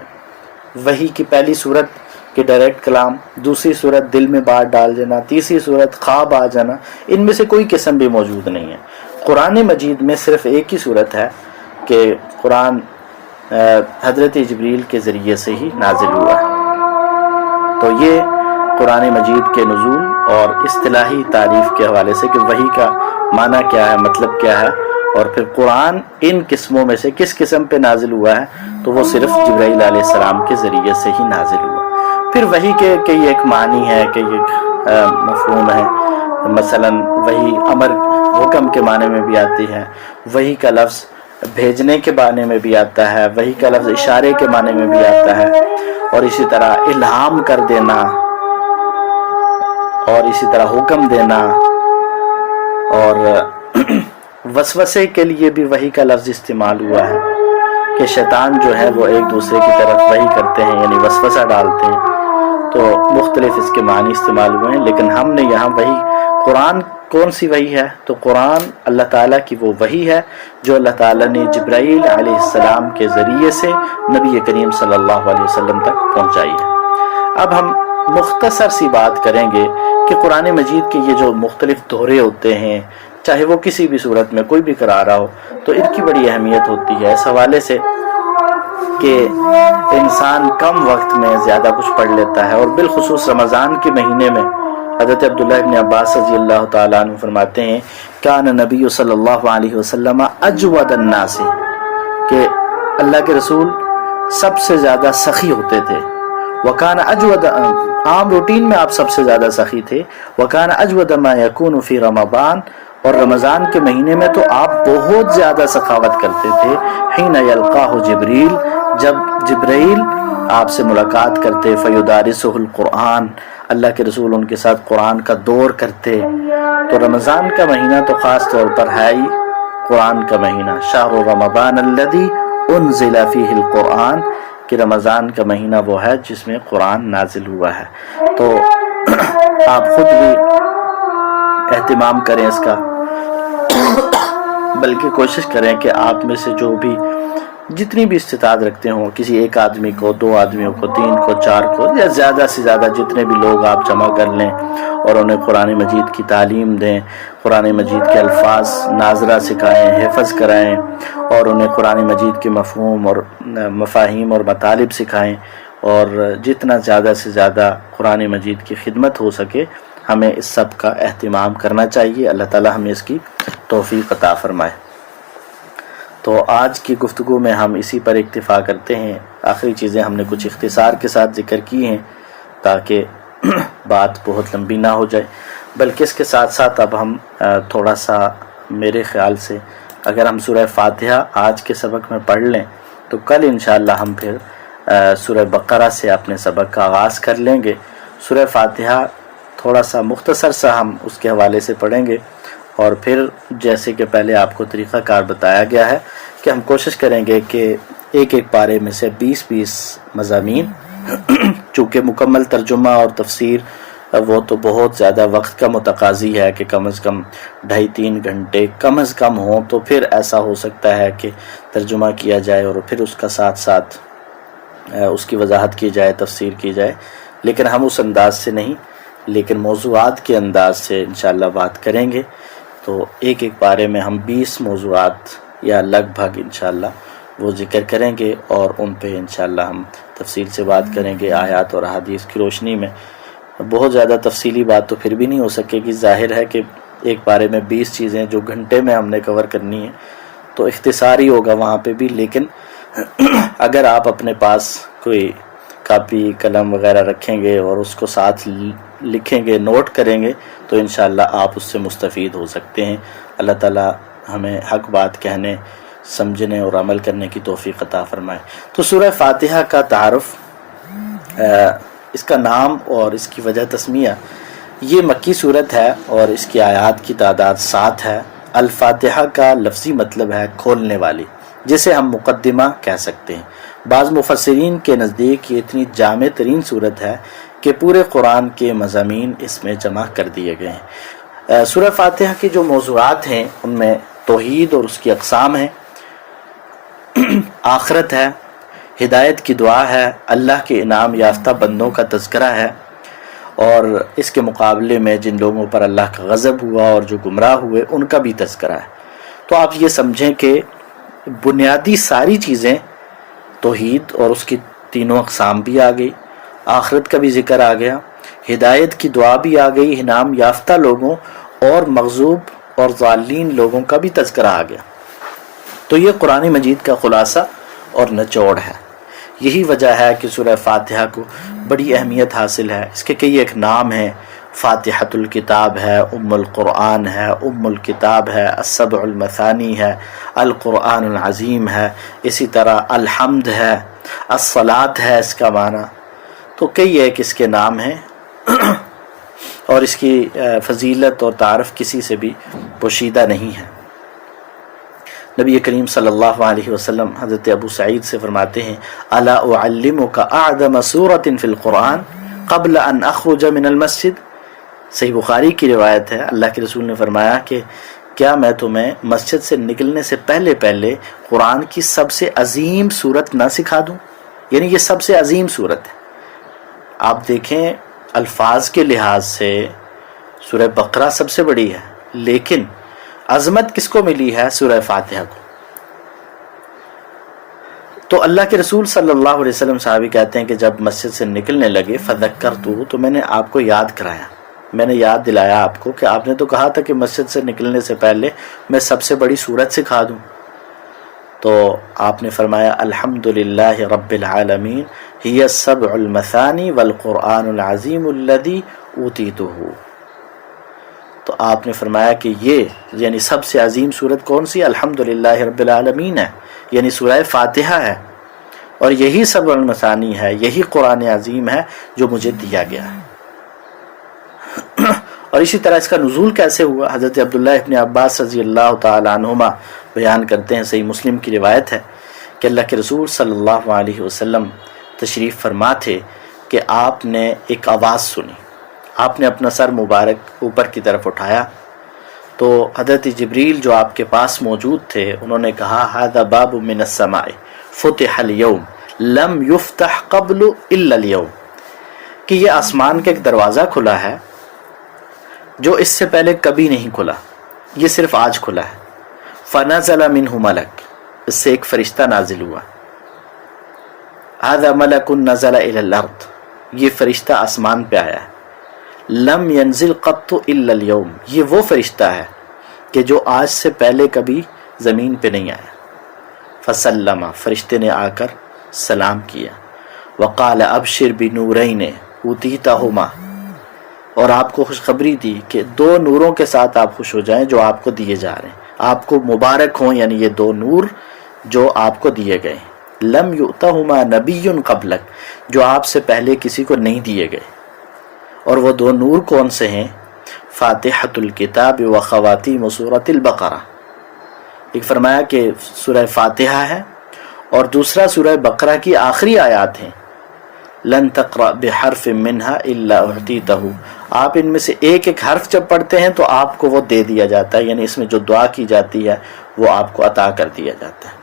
وحی کی پہلی صورت کہ ڈائریکٹ کلام، دوسری صورت دل میں بات ڈال دینا، تیسری صورت خواب آ جانا، ان میں سے کوئی قسم بھی موجود نہیں ہے. قرآن مجید میں صرف ایک ہی صورت ہے کہ قرآن حضرت جبریل کے ذریعے سے ہی نازل ہوا ہے. تو یہ قرآن مجید کے نزول اور اصطلاحی تعریف کے حوالے سے کہ وحی کا معنی کیا ہے، مطلب کیا ہے، اور پھر قرآن ان قسموں میں سے کس قسم پہ نازل ہوا ہے، تو وہ صرف جبرائیل علیہ السلام کے ذریعے سے ہی نازل ہوا. پھر وحی کے یہ ایک معنی ہے کہ یہ مفہوم ہے. مثلا وحی امر حکم کے معنی میں بھی آتی ہے، وحی کا لفظ بھیجنے کے معنی میں بھی آتا ہے، وحی کا لفظ اشارے کے معنی میں بھی آتا ہے، اور اسی طرح الہام کر دینا، اور اسی طرح حکم دینا. اور وسوسے کے لیے بھی وحی کا لفظ استعمال ہوا ہے کہ شیطان جو ہے وہ ایک دوسرے کی طرف وحی کرتے ہیں، یعنی وسوسہ ڈالتے ہیں. تو مختلف اس کے معنی استعمال ہوئے ہیں، لیکن ہم نے یہاں وحی قرآن کون سی وحی ہے، تو قرآن اللہ تعالیٰ کی وہ وحی ہے جو اللہ تعالیٰ نے جبرائیل علیہ السلام کے ذریعے سے نبی کریم صلی اللہ علیہ وسلم تک پہنچائی ہے. اب ہم مختصر سی بات کریں گے کہ قرآن مجید کے یہ جو مختلف دورے ہوتے ہیں، چاہے وہ کسی بھی صورت میں کوئی بھی کرا رہا ہو، تو ان کی بڑی اہمیت ہوتی ہے اس حوالے سے کہ انسان کم وقت میں زیادہ کچھ پڑھ لیتا ہے. اور بالخصوص رمضان کے مہینے میں حضرت عبداللہ ابن عباس رضی اللہ تعالیٰ عنہ فرماتے ہیں کان نبی صلی اللہ علیہ وسلم اجود الناس، کہ اللہ کے رسول سب سے زیادہ سخی ہوتے تھے. وکان اجود، عام روٹین میں آپ سب سے زیادہ سخی تھے. وکان اجود ما یکون فی رمضان، اور رمضان کے مہینے میں تو آپ بہت زیادہ سخاوت کرتے تھے. حین یلقاہ جبریل، جب جبرائیل آپ سے ملاقات کرتے. فیدارسہ القرآن، اللہ کے رسول ان کے ساتھ قرآن کا دور کرتے. تو رمضان کا مہینہ تو خاص طور پر ہے ہی قرآن کا مہینہ. شہر رمضان الذی انزل فیہ القرآن، کہ رمضان کا مہینہ وہ ہے جس میں قرآن نازل ہوا ہے. تو آپ خود بھی اہتمام کریں اس کا، بلکہ کوشش کریں کہ آپ میں سے جو بھی جتنی بھی استطاعت رکھتے ہوں، کسی ایک آدمی کو، 2 آدمیوں کو، 3 کو، 4 کو، یا زیادہ سے زیادہ جتنے بھی لوگ آپ جمع کر لیں اور انہیں قرآن مجید کی تعلیم دیں، قرآن مجید کے الفاظ ناظرہ سکھائیں، حفظ کرائیں، اور انہیں قرآن مجید کے مفہوم اور مفاہیم اور مطالب سکھائیں. اور جتنا زیادہ سے زیادہ قرآن مجید کی خدمت ہو سکے ہمیں اس سب کا اہتمام کرنا چاہیے. اللہ تعالی ہمیں اس کی توفیق عطا فرمائے. تو آج کی گفتگو میں ہم اسی پر اکتفا کرتے ہیں. آخری چیزیں ہم نے کچھ اختصار کے ساتھ ذکر کی ہیں تاکہ بات بہت لمبی نہ ہو جائے، بلکہ اس کے ساتھ ساتھ اب ہم تھوڑا سا، میرے خیال سے اگر ہم سورہ فاتحہ آج کے سبق میں پڑھ لیں تو کل انشاءاللہ ہم پھر سورہ بقرہ سے اپنے سبق کا آغاز کر لیں گے. سورہ فاتحہ تھوڑا سا مختصر سا ہم اس کے حوالے سے پڑھیں گے، اور پھر جیسے کہ پہلے آپ کو طریقہ کار بتایا گیا ہے کہ ہم کوشش کریں گے کہ ایک ایک پارے میں سے 20 مضامین چونکہ مکمل ترجمہ اور تفسیر وہ تو بہت زیادہ وقت کا متقاضی ہے کہ کم از کم 2.5-3 گھنٹے کم از کم ہوں، تو پھر ایسا ہو سکتا ہے کہ ترجمہ کیا جائے اور پھر اس کا ساتھ ساتھ اس کی وضاحت کی جائے، تفسیر کی جائے، لیکن ہم اس انداز سے نہیں، لیکن موضوعات کے انداز سے انشاءاللہ بات کریں گے۔ تو ایک ایک پارے میں ہم 20 موضوعات یا لگ بھگ انشاءاللہ وہ ذکر کریں گے، اور ان پہ انشاءاللہ ہم تفصیل سے بات کریں گے آیات اور احادیث کی روشنی میں۔ بہت زیادہ تفصیلی بات تو پھر بھی نہیں ہو سکے گی، ظاہر ہے کہ ایک پارے میں 20 چیزیں جو گھنٹے میں ہم نے کور کرنی ہیں تو اختصاری ہوگا وہاں پہ بھی، لیکن اگر آپ اپنے پاس کوئی کاپی قلم وغیرہ رکھیں گے اور اس کو ساتھ لکھیں گے، نوٹ کریں گے، تو انشاءاللہ آپ اس سے مستفید ہو سکتے ہیں۔ اللہ تعالی ہمیں حق بات کہنے، سمجھنے اور عمل کرنے کی توفیق عطا فرمائے۔ تو سورہ فاتحہ کا تعارف، اس کا نام اور اس کی وجہ تسمیہ، یہ مکی صورت ہے اور اس کی آیات کی تعداد 7 ہے۔ الفاتحہ کا لفظی مطلب ہے کھولنے والی، جسے ہم مقدمہ کہہ سکتے ہیں۔ بعض مفسرین کے نزدیک یہ اتنی جامع ترین صورت ہے کہ پورے قرآن کے مضامین اس میں جمع کر دیے گئے ہیں۔ سورہ فاتحہ کے جو موضوعات ہیں ان میں توحید اور اس کی اقسام ہیں، آخرت ہے، ہدایت کی دعا ہے، اللہ کے انعام یافتہ بندوں کا تذکرہ ہے، اور اس کے مقابلے میں جن لوگوں پر اللہ کا غضب ہوا اور جو گمراہ ہوئے ان کا بھی تذکرہ ہے۔ تو آپ یہ سمجھیں کہ بنیادی ساری چیزیں، توحید اور اس کی تینوں اقسام بھی آ گئی، آخرت کا بھی ذکر آ گیا، ہدایت کی دعا بھی آ گئی، انعام یافتہ لوگوں اور مغضوب اور ضالین لوگوں کا بھی تذکرہ آ گیا۔ تو یہ قرآن مجید کا خلاصہ اور نچوڑ ہے۔ یہی وجہ ہے کہ سورہ فاتحہ کو بڑی اہمیت حاصل ہے۔ اس کے کئی ایک نام ہیں، فاتحۃ الکتاب ہے، ام القرآن ہے، ام الکتاب ہے، السبع المثانی ہے، القرآن العظیم ہے، اسی طرح الحمد ہے، الصلاۃ ہے اس کا معنی۔ تو کئی ایک اس کے نام ہیں اور اس کی فضیلت اور تعارف کسی سے بھی پوشیدہ نہیں ہے۔ نبی کریم صلی اللہ علیہ وسلم حضرت ابو سعید سے فرماتے ہیں، الا اعلمک اعظم سورۃ فی القرآن قبل ان اخرج من المسجد۔ صحیح بخاری کی روایت ہے، اللہ کے رسول نے فرمایا کہ کیا میں تمہیں مسجد سے نکلنے سے پہلے قرآن کی سب سے عظیم سورت نہ سکھا دوں؟ یعنی یہ سب سے عظیم سورت ہے۔ آپ دیکھیں الفاظ کے لحاظ سے سورہ بقرہ سب سے بڑی ہے، لیکن عظمت کس کو ملی ہے؟ سورہ فاتحہ کو۔ تو اللہ کے رسول صلی اللہ علیہ وسلم صحابی کہتے ہیں کہ جب مسجد سے نکلنے لگے فذکرتہ، تو میں نے آپ کو یاد کرایا، میں نے یاد دلایا آپ کو کہ آپ نے تو کہا تھا کہ مسجد سے نکلنے سے پہلے میں سب سے بڑی سورت سکھا دوں۔ تو آپ نے فرمایا الحمدللہ رب العالمین ہی السبع المثانی والقرآن العظیم الذی اوتیتہ۔ تو آپ نے فرمایا کہ یہ یعنی سب سے عظیم سورت کون سی؟ الحمدللہ رب العالمین ہے، یعنی سورہ فاتحہ ہے، اور یہی سبع المثانی ہے، یہی قرآن عظیم ہے جو مجھے دیا گیا ہے۔ اور اسی طرح اس کا نزول کیسے ہوا؟ حضرت عبداللہ ابن عباس رضی اللہ تعالی عنہما بیان کرتے ہیں، صحیح مسلم کی روایت ہے کہ اللہ کے رسول صلی اللہ علیہ وسلم تشریف فرما تھے کہ آپ نے ایک آواز سنی، آپ نے اپنا سر مبارک اوپر کی طرف اٹھایا تو حضرت جبریل جو آپ کے پاس موجود تھے انہوں نے کہا ھذا باب من السماء فتح اليوم لم يفتح قبل الا اليوم، کہ یہ آسمان کا ایک دروازہ کھلا ہے جو اس سے پہلے کبھی نہیں کھلا، یہ صرف آج کھلا ہے۔ فنزل منہ ملک، اس سے ایک فرشتہ نازل ہوا، ھذا ملک نزل الى الارض، یہ فرشتہ آسمان پہ آیا ہے۔ لم ينزل قط الا اليوم، یہ وہ فرشتہ ہے کہ جو آج سے پہلے کبھی زمین پہ نہیں آیا۔ فسلم، فرشتے نے آ کر سلام کیا، وقال ابشر بنورین اوتیتہما، اور آپ کو خوشخبری دی کہ 2 نوروں کے ساتھ آپ خوش ہو جائیں جو آپ کو دیے جا رہے ہیں، آپ کو مبارک ہوں، یعنی یہ 2 نور جو آپ کو دیے گئے، لم یؤتہما نبی قبلک، جو آپ سے پہلے کسی کو نہیں دیے گئے۔ اور وہ 2 نور کون سے ہیں؟ فاتحۃ الکتاب و خواتیم سورۃ البقرہ. ایک فرمایا کہ سورہ فاتحہ ہے اور دوسرا سورہ بقرہ کی آخری آیات ہیں. لن تقرأ بحرف منہا الا اعطیتہ، آپ ان میں سے ایک ایک حرف جب پڑھتے ہیں تو آپ کو وہ دے دیا جاتا ہے، یعنی اس میں جو دعا کی جاتی ہے وہ آپ کو عطا کر دیا جاتا ہے.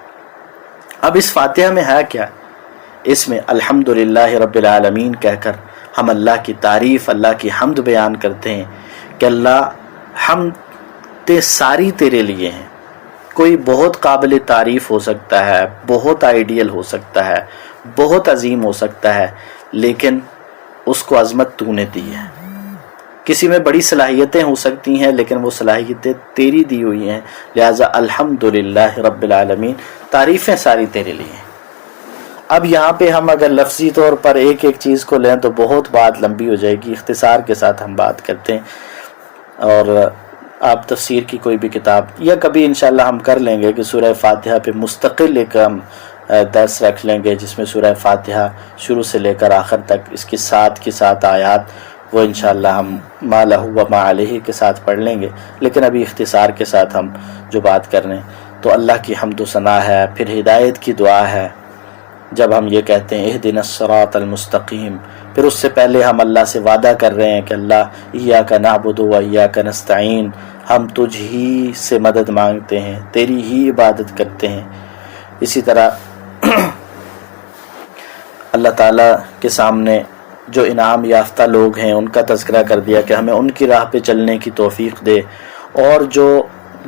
اب اس فاتحہ میں ہے کیا؟ اس میں الحمدللہ رب العالمین کہہ کر ہم اللہ کی تعریف، اللہ کی حمد بیان کرتے ہیں کہ اللہ حمد ساری تیرے لیے ہیں. کوئی بہت قابل تعریف ہو سکتا ہے، بہت آئیڈیل ہو سکتا ہے، بہت عظیم ہو سکتا ہے، لیکن اس کو عظمت تو نے دی ہے. کسی میں بڑی صلاحیتیں ہو سکتی ہیں لیکن وہ صلاحیتیں تیری دی ہوئی ہیں، لہٰذا الحمدللہ رب العالمین، تعریفیں ساری تیرے لیے ہیں. اب یہاں پہ ہم اگر لفظی طور پر ایک ایک چیز کو لیں تو بہت بات لمبی ہو جائے گی، اختصار کے ساتھ ہم بات کرتے ہیں. اور آپ تفسیر کی کوئی بھی کتاب یا کبھی انشاءاللہ ہم کر لیں گے کہ سورہ فاتحہ پہ مستقل ایک ہم درس رکھ لیں گے، جس میں سورہ فاتحہ شروع سے لے کر آخر تک اس کی 7 آیات وہ انشاءاللہ ہم ما لہ و ما علیہ کے ساتھ پڑھ لیں گے. لیکن ابھی اختصار کے ساتھ ہم جو بات کر رہے ہیں تو اللہ کی حمد و ثنا ہے، پھر ہدایت کی دعا ہے. جب ہم یہ کہتے ہیں اہدنا الصراط المستقیم، پھر اس سے پہلے ہم اللہ سے وعدہ کر رہے ہیں کہ اللہ ایاک نعبد و ایاک نستعین، ہم تجھ ہی سے مدد مانگتے ہیں، تیری ہی عبادت کرتے ہیں. اسی طرح اللہ تعالیٰ کے سامنے جو انعام یافتہ لوگ ہیں ان کا تذکرہ کر دیا کہ ہمیں ان کی راہ پہ چلنے کی توفیق دے، اور جو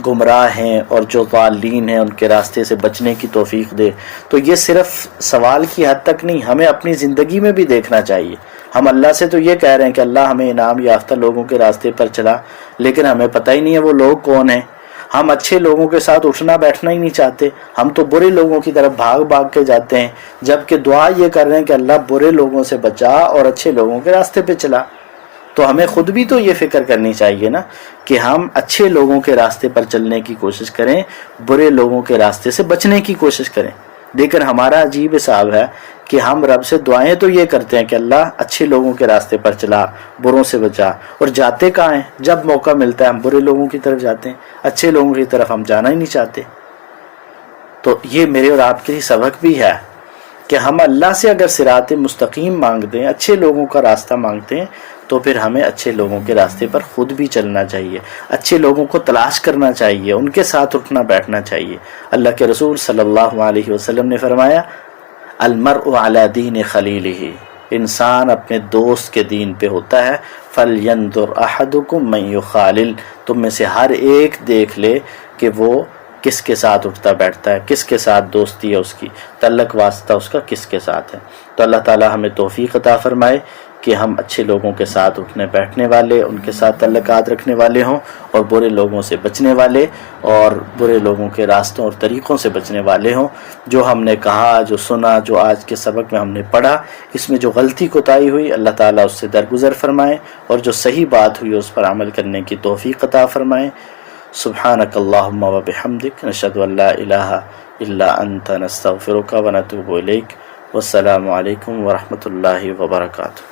گمراہ ہیں اور جو ضالین ہیں ان کے راستے سے بچنے کی توفیق دے. تو یہ صرف سوال کی حد تک نہیں، ہمیں اپنی زندگی میں بھی دیکھنا چاہیے. ہم اللہ سے تو یہ کہہ رہے ہیں کہ اللہ ہمیں انعام یافتہ لوگوں کے راستے پر چلا، لیکن ہمیں پتہ ہی نہیں ہے وہ لوگ کون ہیں. ہم اچھے لوگوں کے ساتھ اٹھنا بیٹھنا ہی نہیں چاہتے، ہم تو برے لوگوں کی طرف بھاگ بھاگ کے جاتے ہیں، جبکہ دعا یہ کر رہے ہیں کہ اللہ برے لوگوں سے بچا اور اچھے لوگوں کے راستے پہ چلا. تو ہمیں خود بھی تو یہ فکر کرنی چاہیے نا کہ ہم اچھے لوگوں کے راستے پر چلنے کی کوشش کریں، برے لوگوں کے راستے سے بچنے کی کوشش کریں. لیکن ہمارا عجیب حساب ہے کہ ہم رب سے دعائیں تو یہ کرتے ہیں کہ اللہ اچھے لوگوں کے راستے پر چلا، بروں سے بچا، اور جاتے کہاں ہیں؟ جب موقع ملتا ہے ہم برے لوگوں کی طرف جاتے ہیں، اچھے لوگوں کی طرف ہم جانا ہی نہیں چاہتے. تو یہ میرے اور آپ کے لیے سبق بھی ہے کہ ہم اللہ سے اگر صراط مستقیم مانگتے ہیں، اچھے لوگوں کا راستہ مانگتے ہیں، تو پھر ہمیں اچھے لوگوں کے راستے پر خود بھی چلنا چاہیے، اچھے لوگوں کو تلاش کرنا چاہیے، ان کے ساتھ اٹھنا بیٹھنا چاہیے. اللہ کے رسول صلی اللہ علیہ وسلم نے فرمایا المرء علی دین خلیلہ، انسان اپنے دوست کے دین پہ ہوتا ہے. فلینظر احدکم من یخالل، تم میں سے ہر ایک دیکھ لے کہ وہ کس کے ساتھ اٹھتا بیٹھتا ہے، کس کے ساتھ دوستی ہے اس کی، تعلق واسطہ اس کا کس کے ساتھ ہے. تو اللہ تعالی ہمیں توفیق عطا فرمائے کہ ہم اچھے لوگوں کے ساتھ اٹھنے بیٹھنے والے، ان کے ساتھ تعلقات رکھنے والے ہوں، اور برے لوگوں سے بچنے والے اور برے لوگوں کے راستوں اور طریقوں سے بچنے والے ہوں. جو ہم نے کہا، جو سنا، جو آج کے سبق میں ہم نے پڑھا، اس میں جو غلطی کوتاہی ہوئی اللہ تعالیٰ اس سے درگزر فرمائے، اور جو صحیح بات ہوئی اس پر عمل کرنے کی توفیق عطا فرمائے. سبحانک اللہم و بحمدک، نشہد ان لا الہ الا انت، نستغفرک و نتوب الیک. والسلام علیکم ورحمۃ اللہ وبرکاتہ.